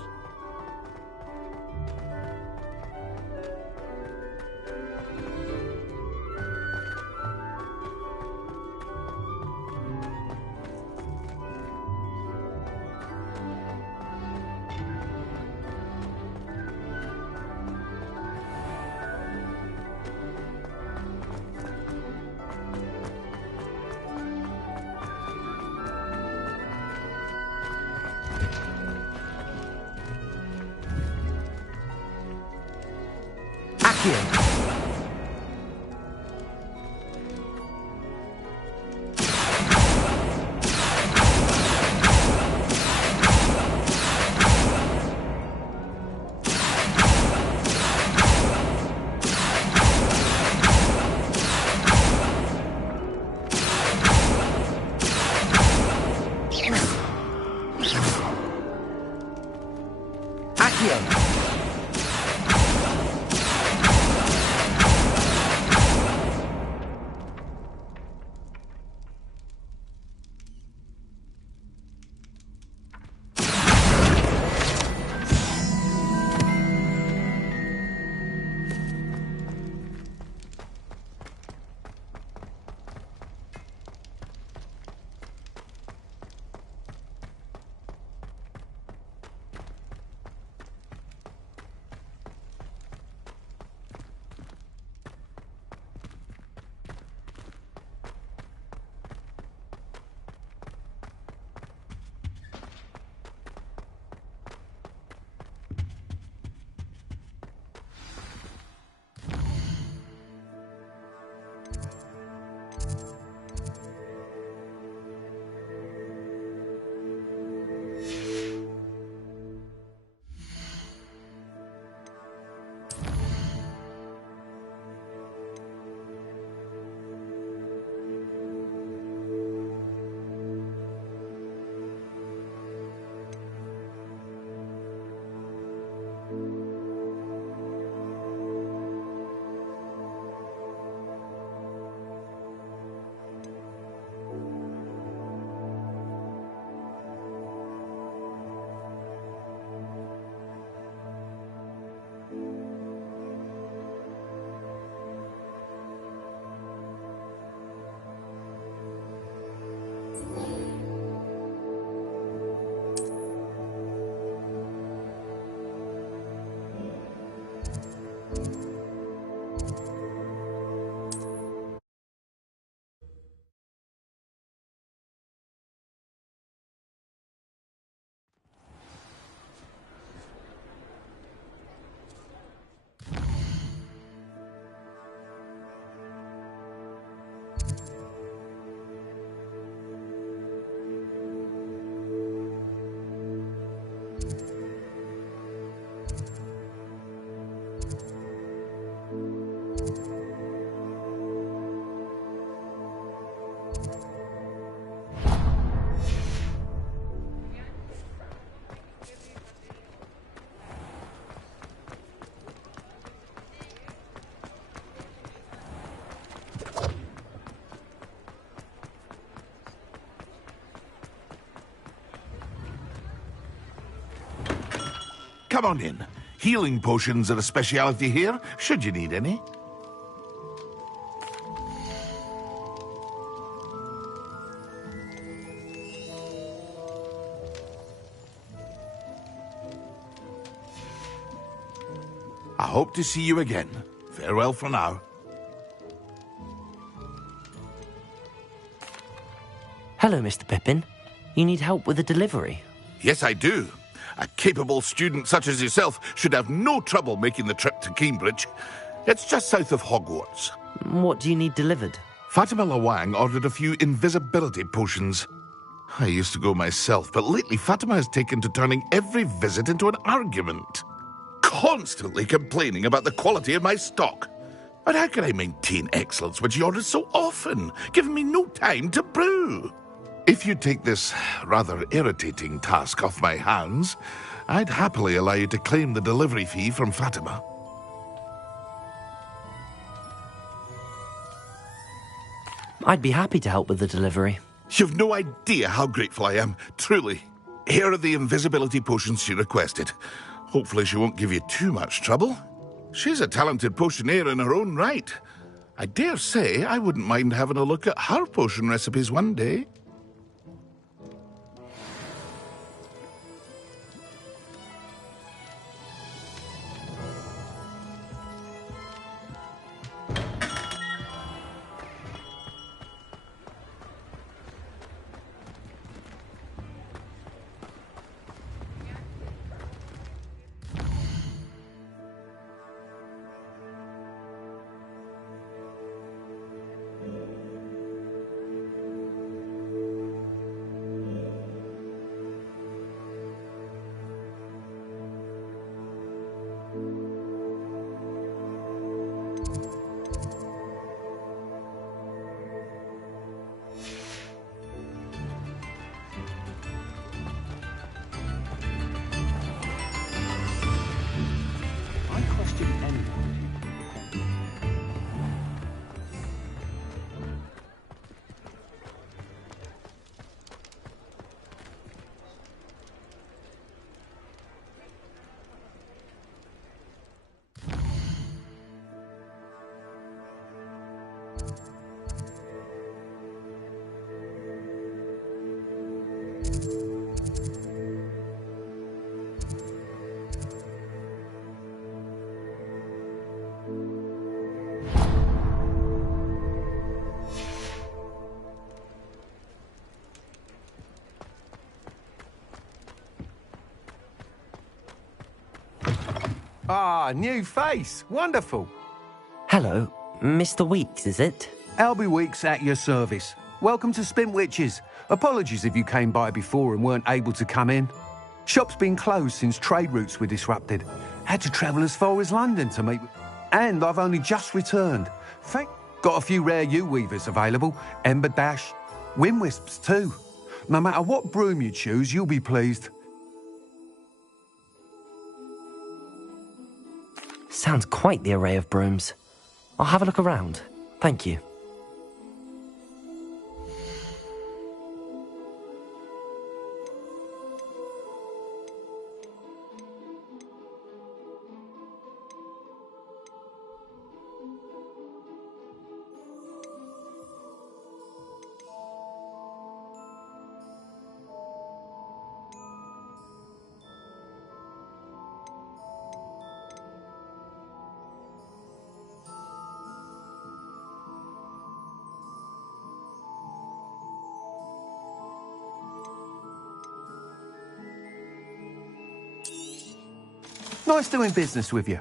Come on in. Healing potions are a speciality here, should you need any. I hope to see you again. Farewell for now. Hello, Mr. Pippin. You need help with a delivery? Yes, I do. A capable student such as yourself should have no trouble making the trip to Cambridge. It's just south of Hogwarts. What do you need delivered? Fatima Lawang ordered a few invisibility potions. I used to go myself, but lately Fatima has taken to turning every visit into an argument. Constantly complaining about the quality of my stock. But how can I maintain excellence when she orders so often, giving me no time to brew? If you take this rather irritating task off my hands, I'd happily allow you to claim the delivery fee from Fatima. I'd be happy to help with the delivery. You've no idea how grateful I am, truly. Here are the invisibility potions she requested. Hopefully she won't give you too much trouble. She's a talented potioneer in her own right. I dare say I wouldn't mind having a look at her potion recipes one day. Ah, new face. Wonderful. Hello, Mr. Weeks, is it? Albie Weeks at your service. Welcome to Spintwitches. Apologies if you came by before and weren't able to come in. Shop's been closed since trade routes were disrupted. Had to travel as far as London to meet... And I've only just returned. Got a few rare U-weavers available. Ember Dash. Wind Wisps too. No matter what broom you choose, you'll be pleased. Sounds quite the array of brooms. I'll have a look around. Thank you. Nice doing business with you.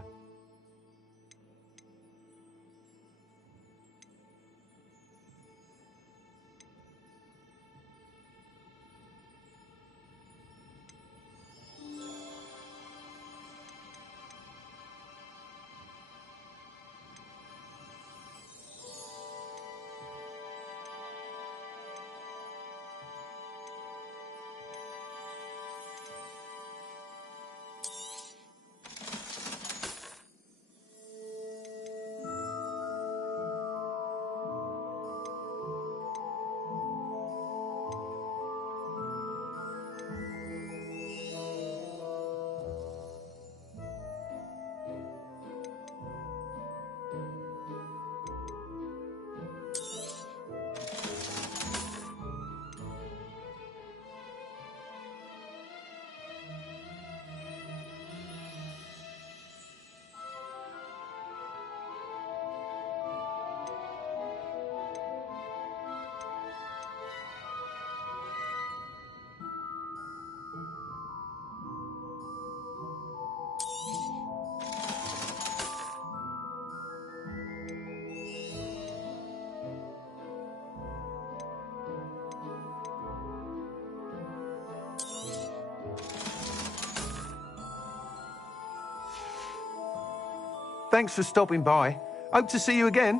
Thanks for stopping by. Hope to see you again.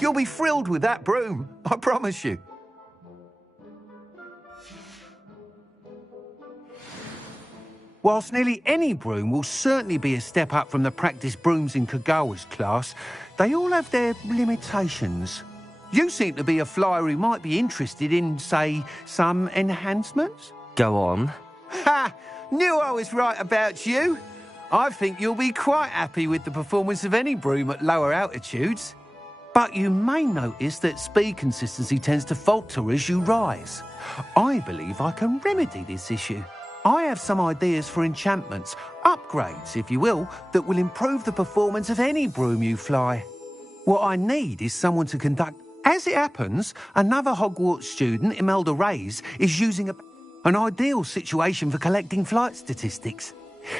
You'll be thrilled with that broom, I promise you. Whilst nearly any broom will certainly be a step up from the practice brooms in Kagawa's class, they all have their limitations. You seem to be a flyer who might be interested in, say, some enhancements? Go on. Ha! Knew I was right about you. I think you'll be quite happy with the performance of any broom at lower altitudes. But you may notice that speed consistency tends to falter as you rise. I believe I can remedy this issue. I have some ideas for enchantments, upgrades, if you will, that will improve the performance of any broom you fly. What I need is someone to conduct... As it happens, another Hogwarts student, Imelda Reyes, is using an ideal situation for collecting flight statistics.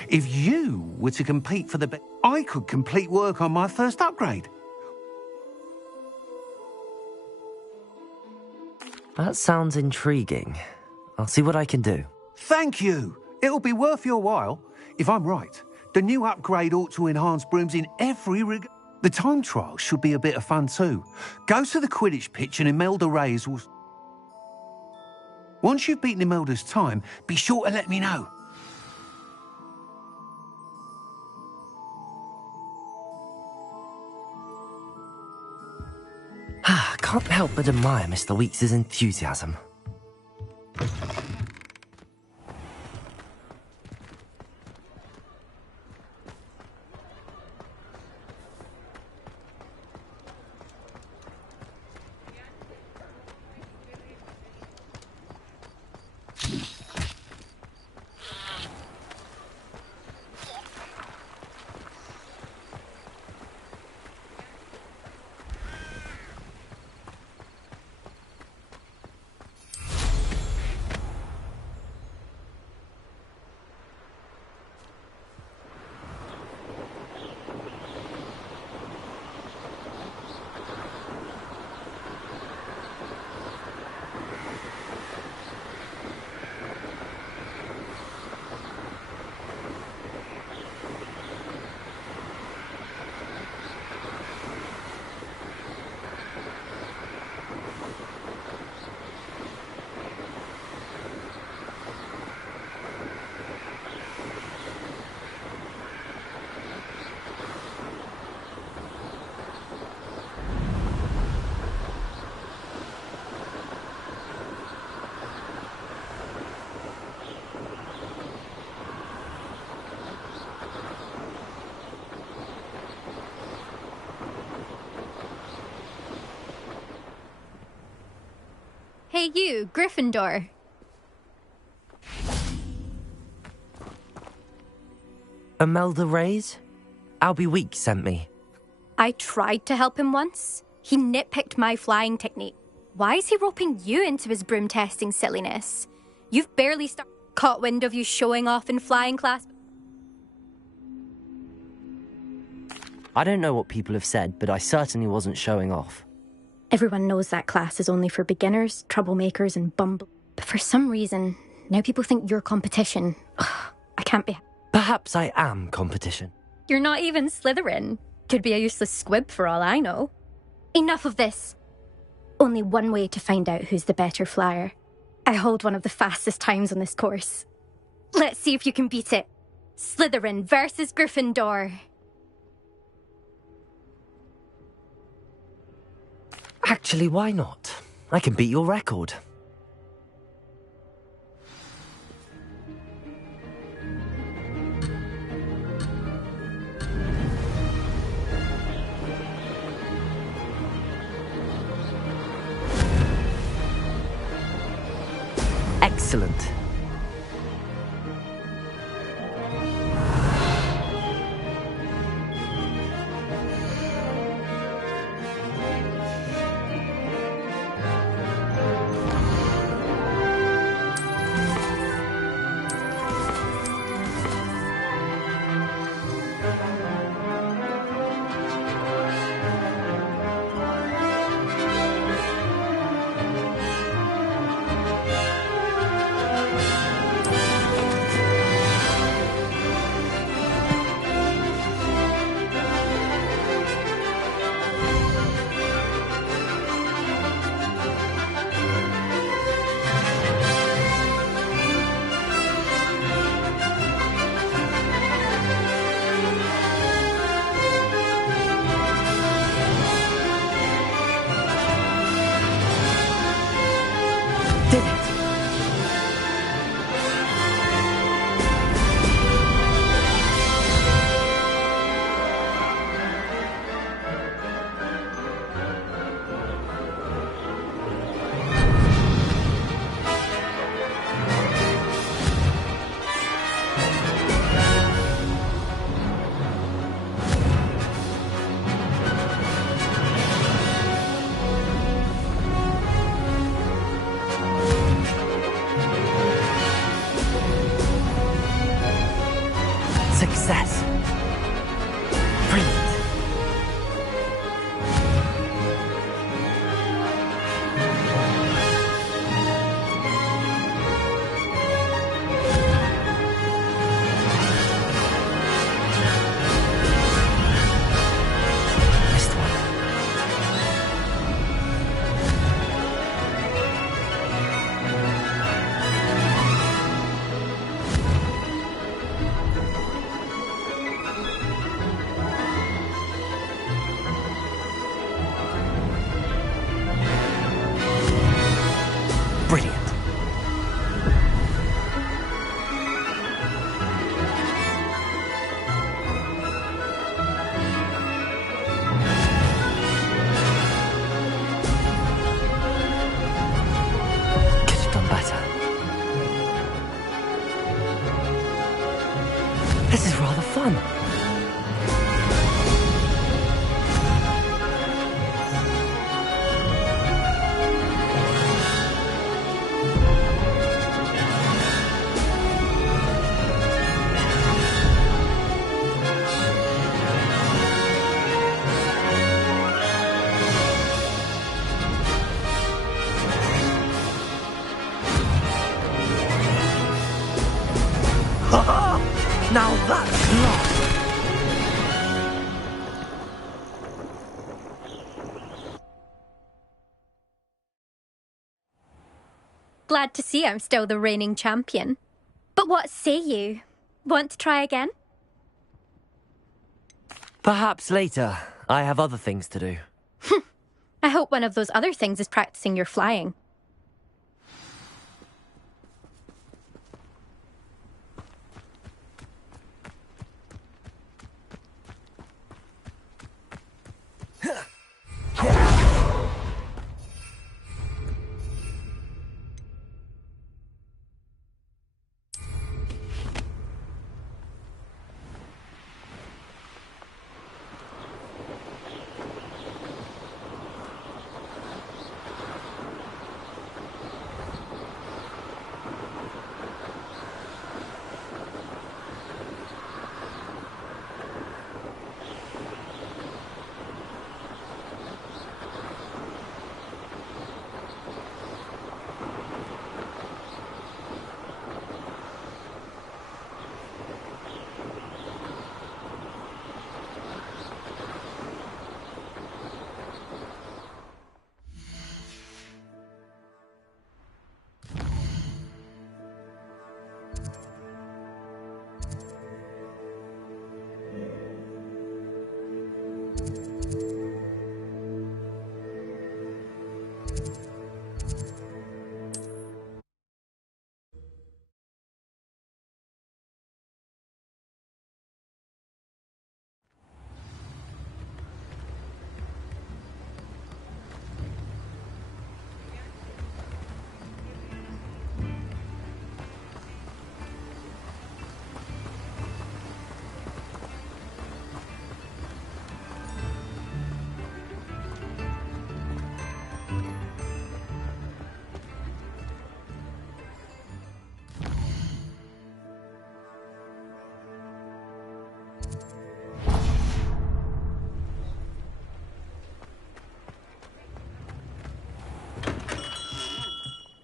If you were to compete for the... I could complete work on my first upgrade. That sounds intriguing. I'll see what I can do. Thank you. It'll be worth your while. If I'm right, the new upgrade ought to enhance brooms in every regard. The time trial should be a bit of fun too. Go to the Quidditch pitch and Imelda Reyes will... Once you've beaten Imelda's time, be sure to let me know. Can't help but admire Mr. Weeks' enthusiasm. Hey you, Gryffindor. Imelda Reyes? Albie Weeks sent me. I tried to help him once. He nitpicked my flying technique. Why is he roping you into his broom testing silliness? You've barely caught wind of you showing off in flying class. I don't know what people have said, but I certainly wasn't showing off. Everyone knows that class is only for beginners, troublemakers, and bumble. But for some reason, now people think you're competition. Ugh, I can't be... Perhaps I am competition. You're not even Slytherin. Could be a useless squib for all I know. Enough of this. Only one way to find out who's the better flyer. I hold one of the fastest times on this course. Let's see if you can beat it. Slytherin versus Gryffindor. Actually, why not? I can beat your record. Excellent. lost. Glad to see I'm still the reigning champion. But what say you? Want to try again? Perhaps later. I have other things to do. I hope one of those other things is practicing your flying.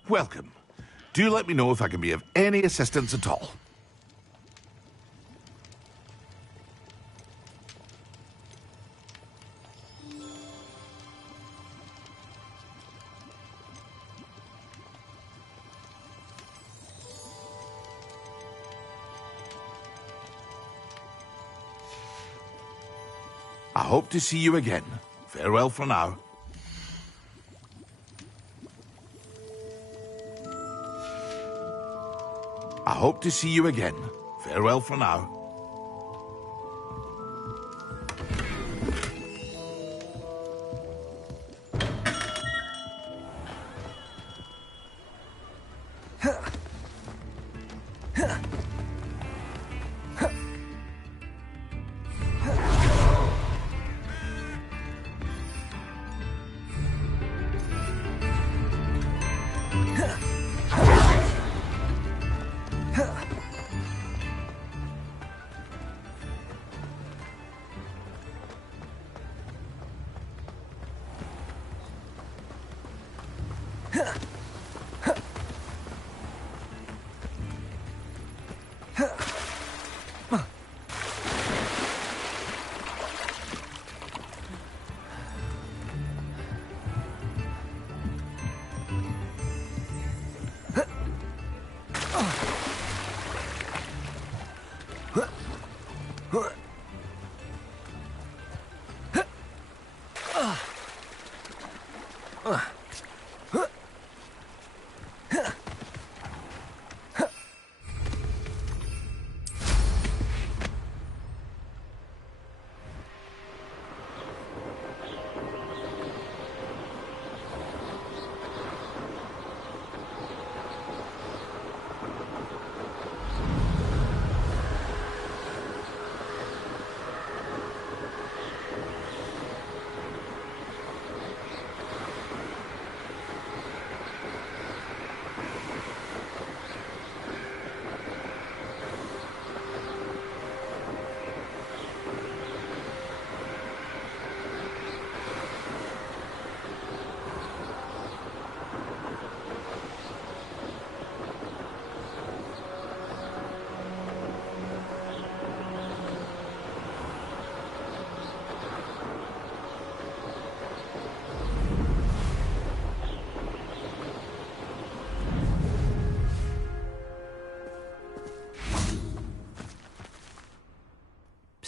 Welcome. Do let me know if I can be of any assistance at all. I hope to see you again. Farewell for now. I hope to see you again. Farewell for now.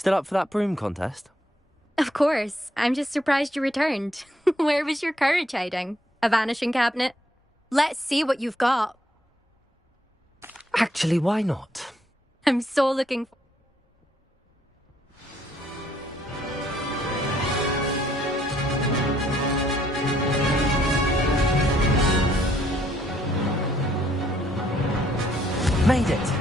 Still up for that broom contest? Of course. I'm just surprised you returned. Where was your courage hiding? A vanishing cabinet? Let's see what you've got. Actually, why not? I'm so looking forward. Made it!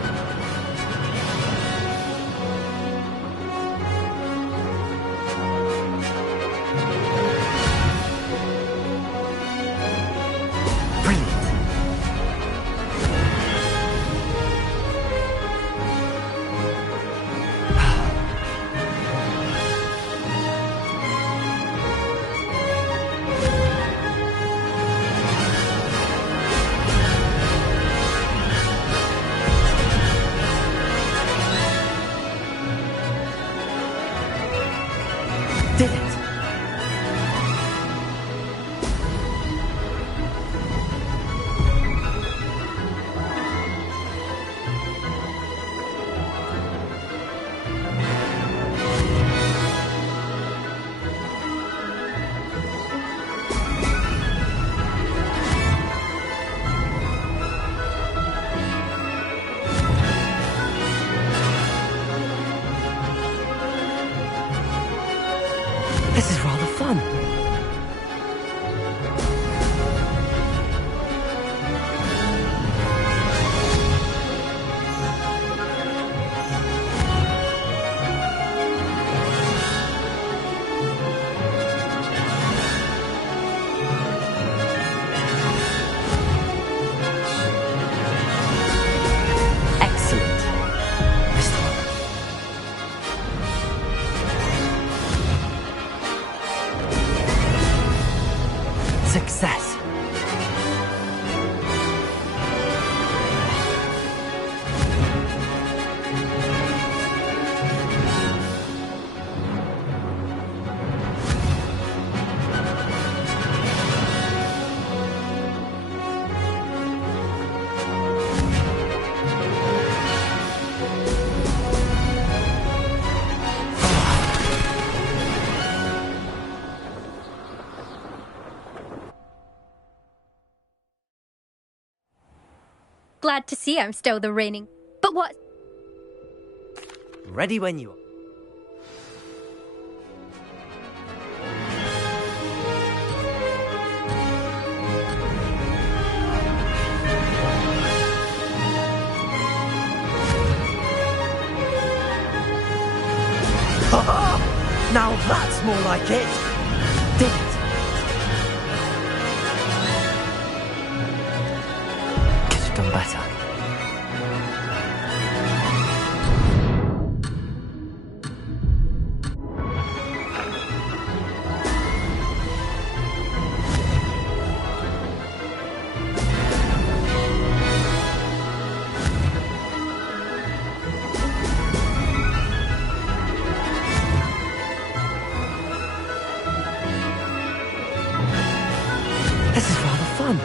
Did it! This is rather fun. Excellent. This one. Success. Glad to see I'm still the reigning. But what? Ready when you are. Ha-ha! Now that's more like it! Did it! Could have done better. This is rather fun.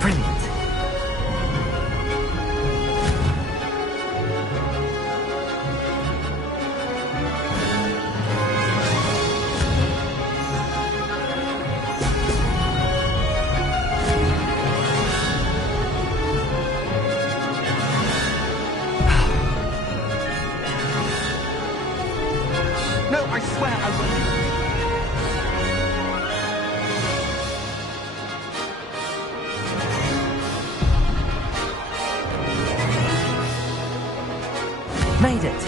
Brilliant. No, I swear I will. Made it!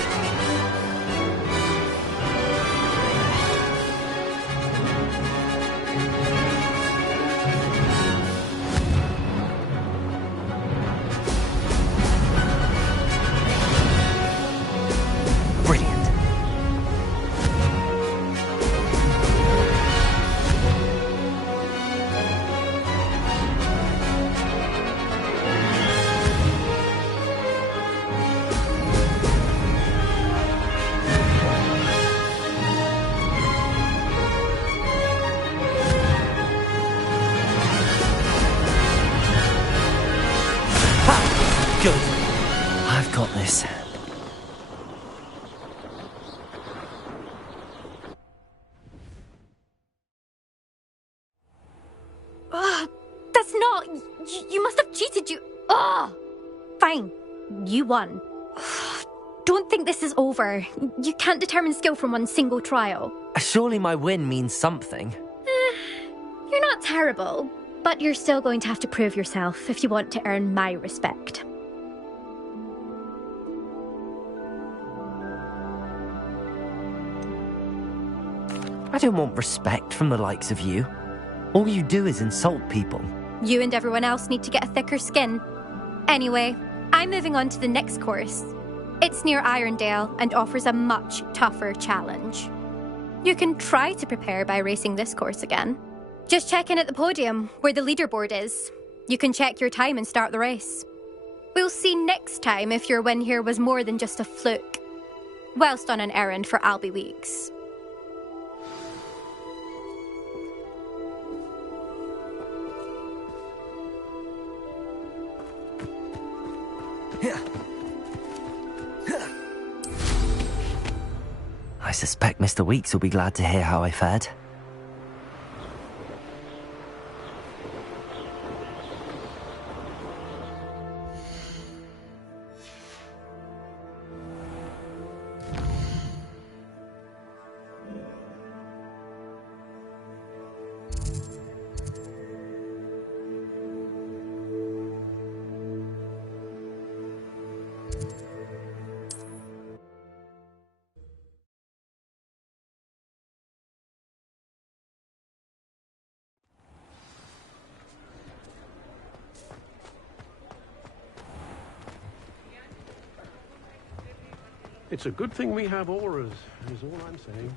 Brilliant. You must have cheated, you... Ugh! Fine. You won. Don't think this is over. You can't determine skill from one single trial. Surely my win means something. You're not terrible, but you're still going to have to prove yourself if you want to earn my respect. I don't want respect from the likes of you. All you do is insult people. You and everyone else need to get a thicker skin. Anyway, I'm moving on to the next course. It's near Irondale and offers a much tougher challenge. You can try to prepare by racing this course again. Just check in at the podium, where the leaderboard is. You can check your time and start the race. We'll see next time if your win here was more than just a fluke. Whilst on an errand for Albie Weeks. I suspect Mr. Weeks will be glad to hear how I fared. It's a good thing we have auras, is all I'm saying.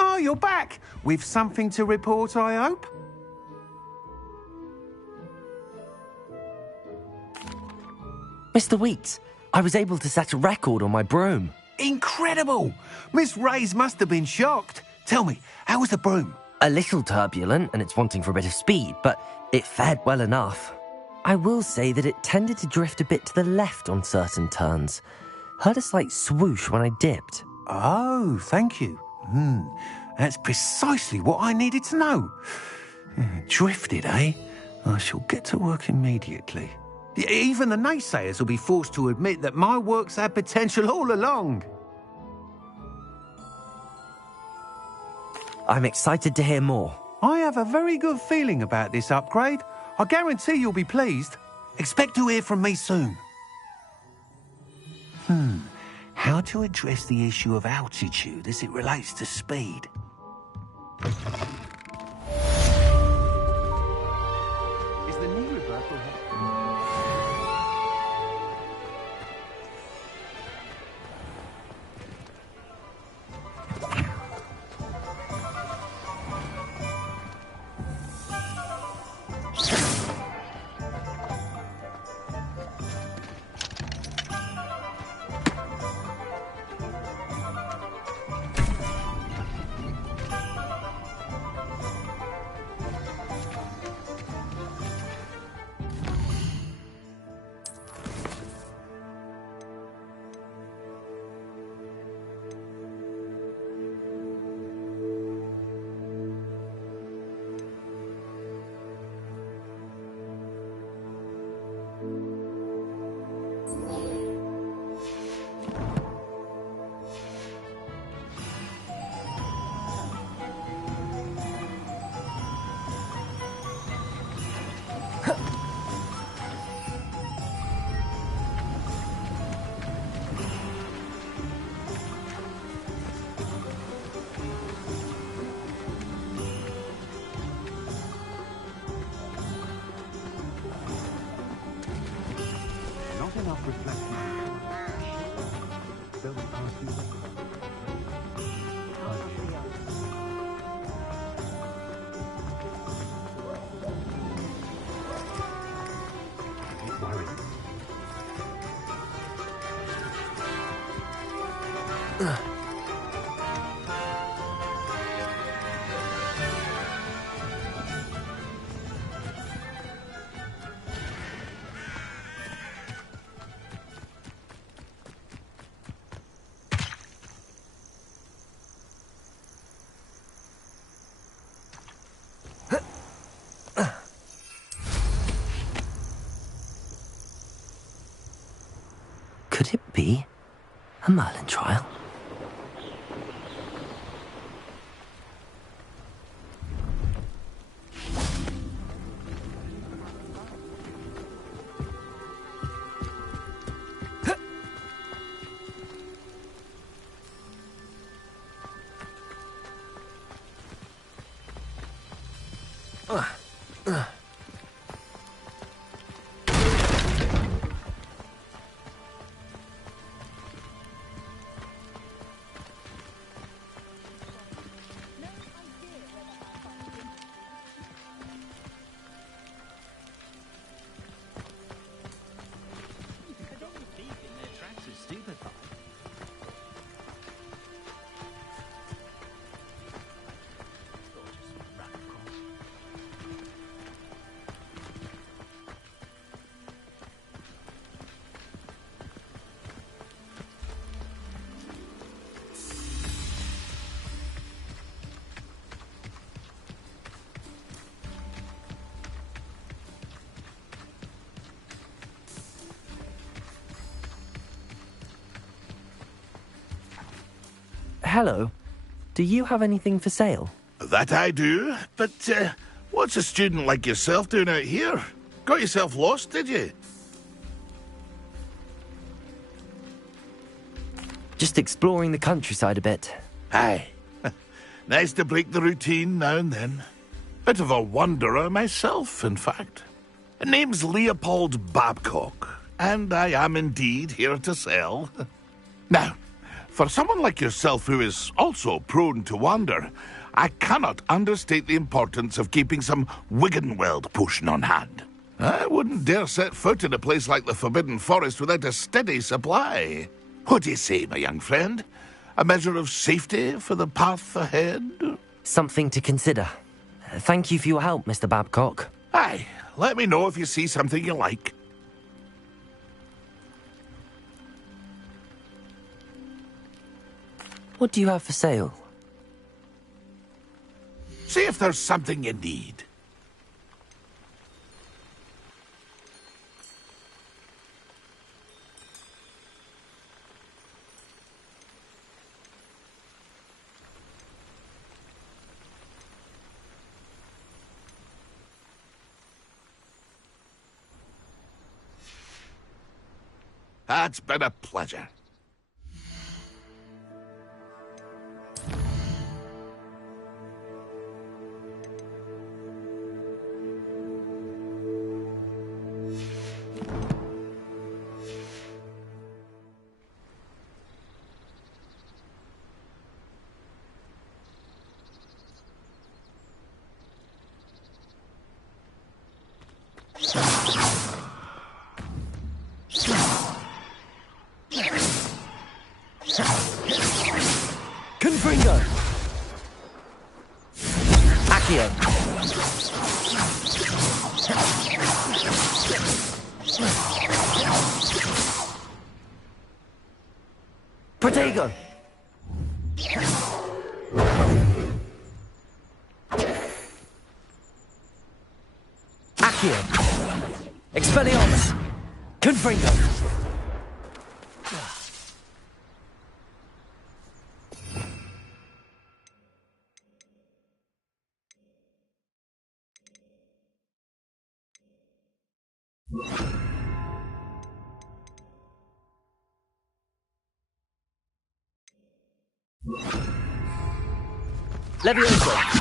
Oh, you're back! With something to report, I hope? Mr. Weeks, I was able to set a record on my broom. Incredible! Miss Reyes must have been shocked. Tell me, how was the broom? A little turbulent, and it's wanting for a bit of speed, but it fared well enough. I will say that it tended to drift a bit to the left on certain turns. Heard a slight swoosh when I dipped. Oh, thank you. That's precisely what I needed to know. Drifted, eh? I shall get to work immediately. Even the naysayers will be forced to admit that my work's had potential all along. I'm excited to hear more. I have a very good feeling about this upgrade. I guarantee you'll be pleased. Expect to hear from me soon. How to address the issue of altitude as it relates to speed? Is the knee reversal enough reflection. Could it be a Merlin trial? Hello. Do you have anything for sale? That I do, but what's a student like yourself doing out here? Got yourself lost, did you? Just exploring the countryside a bit. Aye. Nice to break the routine now and then. Bit of a wanderer myself, in fact. Name's Leopold Babcock, and I am indeed here to sell. Now, for someone like yourself who is also prone to wander, I cannot understate the importance of keeping some Wiggenweld potion on hand. I wouldn't dare set foot in a place like the Forbidden Forest without a steady supply. What do you say, my young friend? A measure of safety for the path ahead? Something to consider. Thank you for your help, Mr. Babcock. Aye, let me know if you see something you like. What do you have for sale? See if there's something you need. It's been a pleasure. Confringo! Accio! Protego! Accio! Expelliarmus! Confringo! Levioso!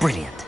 Brilliant.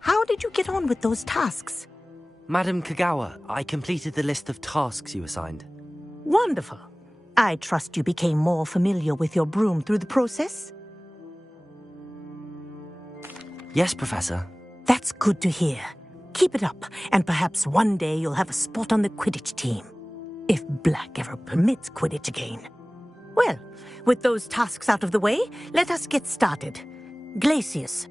How did you get on with those tasks? Madam Kagawa, I completed the list of tasks you assigned. Wonderful. I trust you became more familiar with your broom through the process? Yes, Professor. That's good to hear. Keep it up, and perhaps one day you'll have a spot on the Quidditch team. If Black ever permits Quidditch again. Well, with those tasks out of the way, let us get started. Glacius.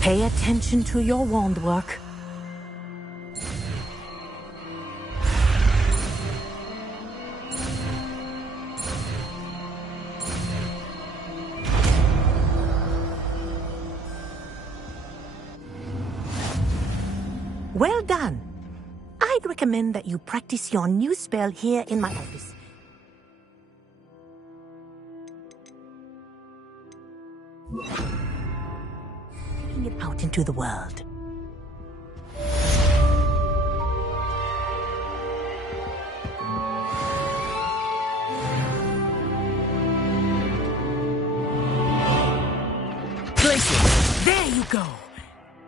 Pay attention to your wand work. Well done. I'd recommend that you practice your new spell here in my office. Taking it out into the world. Glacier, there you go.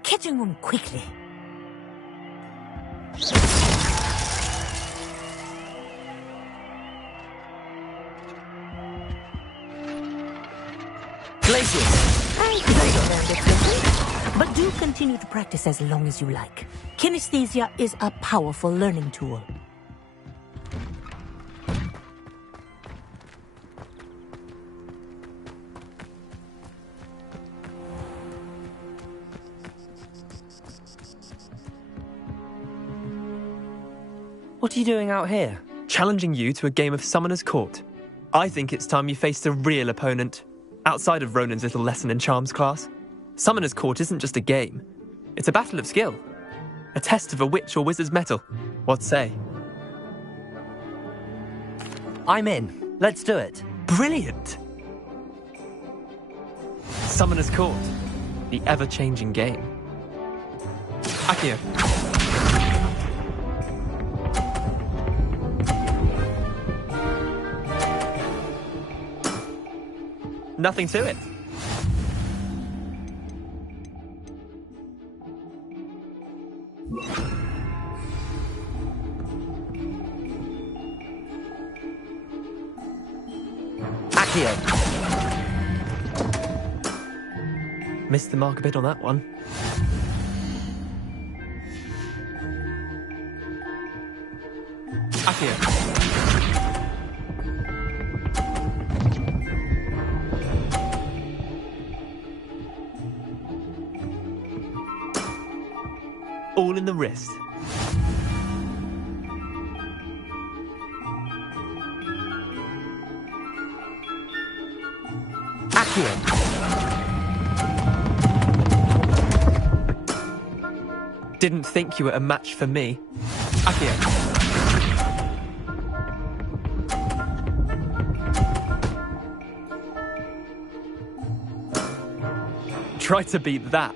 Catching them quickly. But do continue to practice as long as you like. Kinesthesia is a powerful learning tool. What are you doing out here? Challenging you to a game of Summoner's Court. I think it's time you faced a real opponent. Outside of Ronan's little lesson in charms class. Summoner's Court isn't just a game. It's a battle of skill. A test of a witch or wizard's mettle. What say? I'm in. Let's do it. Brilliant! Summoner's Court. The ever-changing game. Accio. Nothing to it. Accio. Missed the mark a bit on that one. Accio. All in the wrist. Accio. Didn't think you were a match for me. Accio. Try to beat that.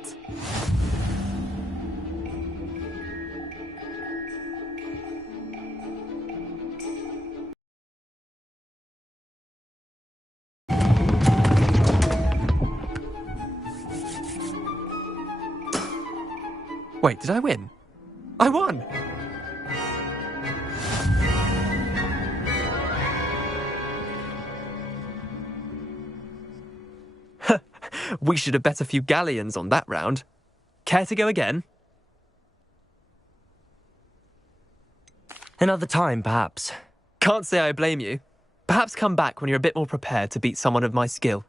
Wait, did I win? I won! We should have bet a few galleons on that round. Care to go again? Another time, perhaps. Can't say I blame you. Perhaps come back when you're a bit more prepared to beat someone of my skill.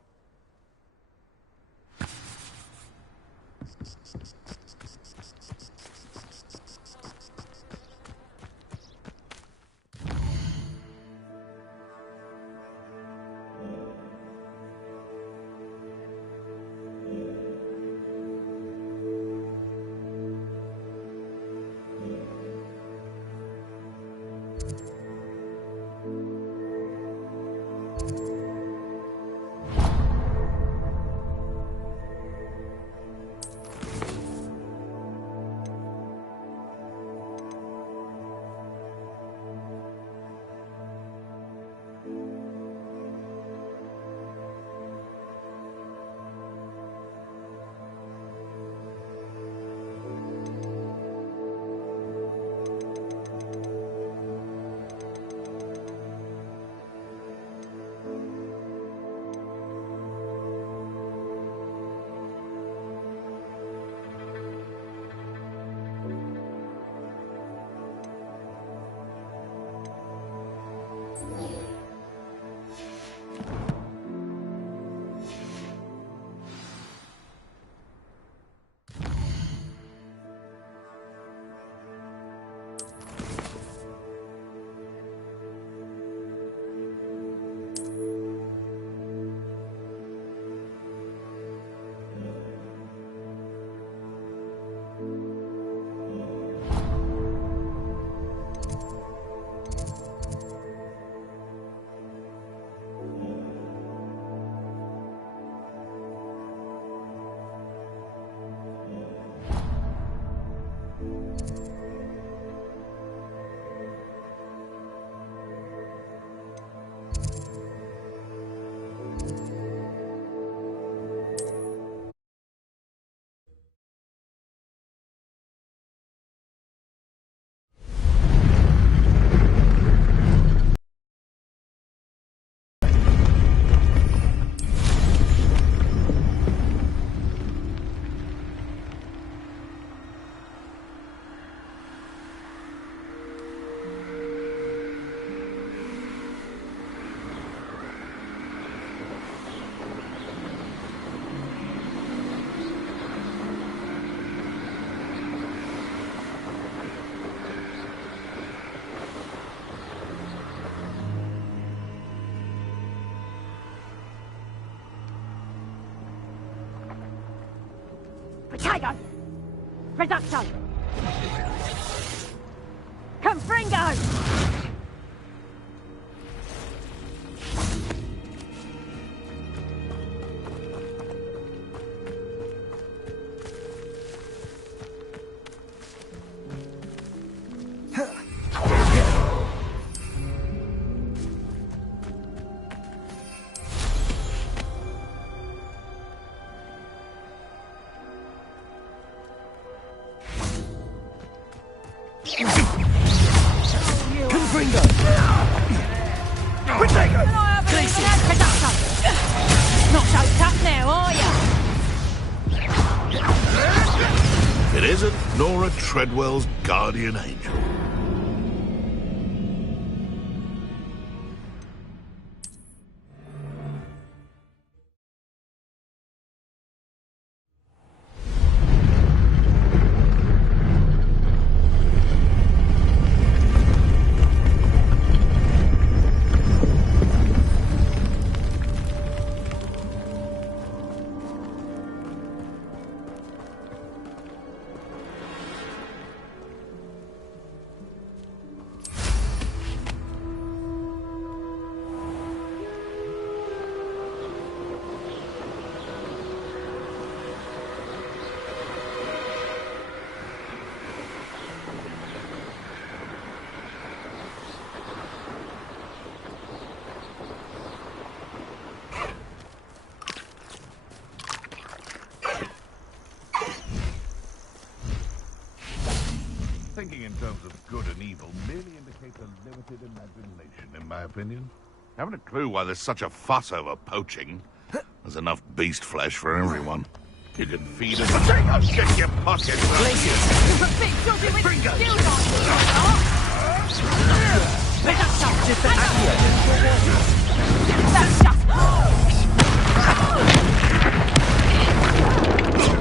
Potato! Reducto! Confringo! It isn't Nora Treadwell's guardian angel. thinking in terms of good and evil merely indicates a limited imagination, in my opinion. Haven't a clue why there's such a fuss over poaching. There's enough beast flesh for everyone. You can feed us. Take out shit your pocket.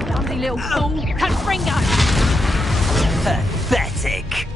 Clumsy little fool! Confringo! Pathetic.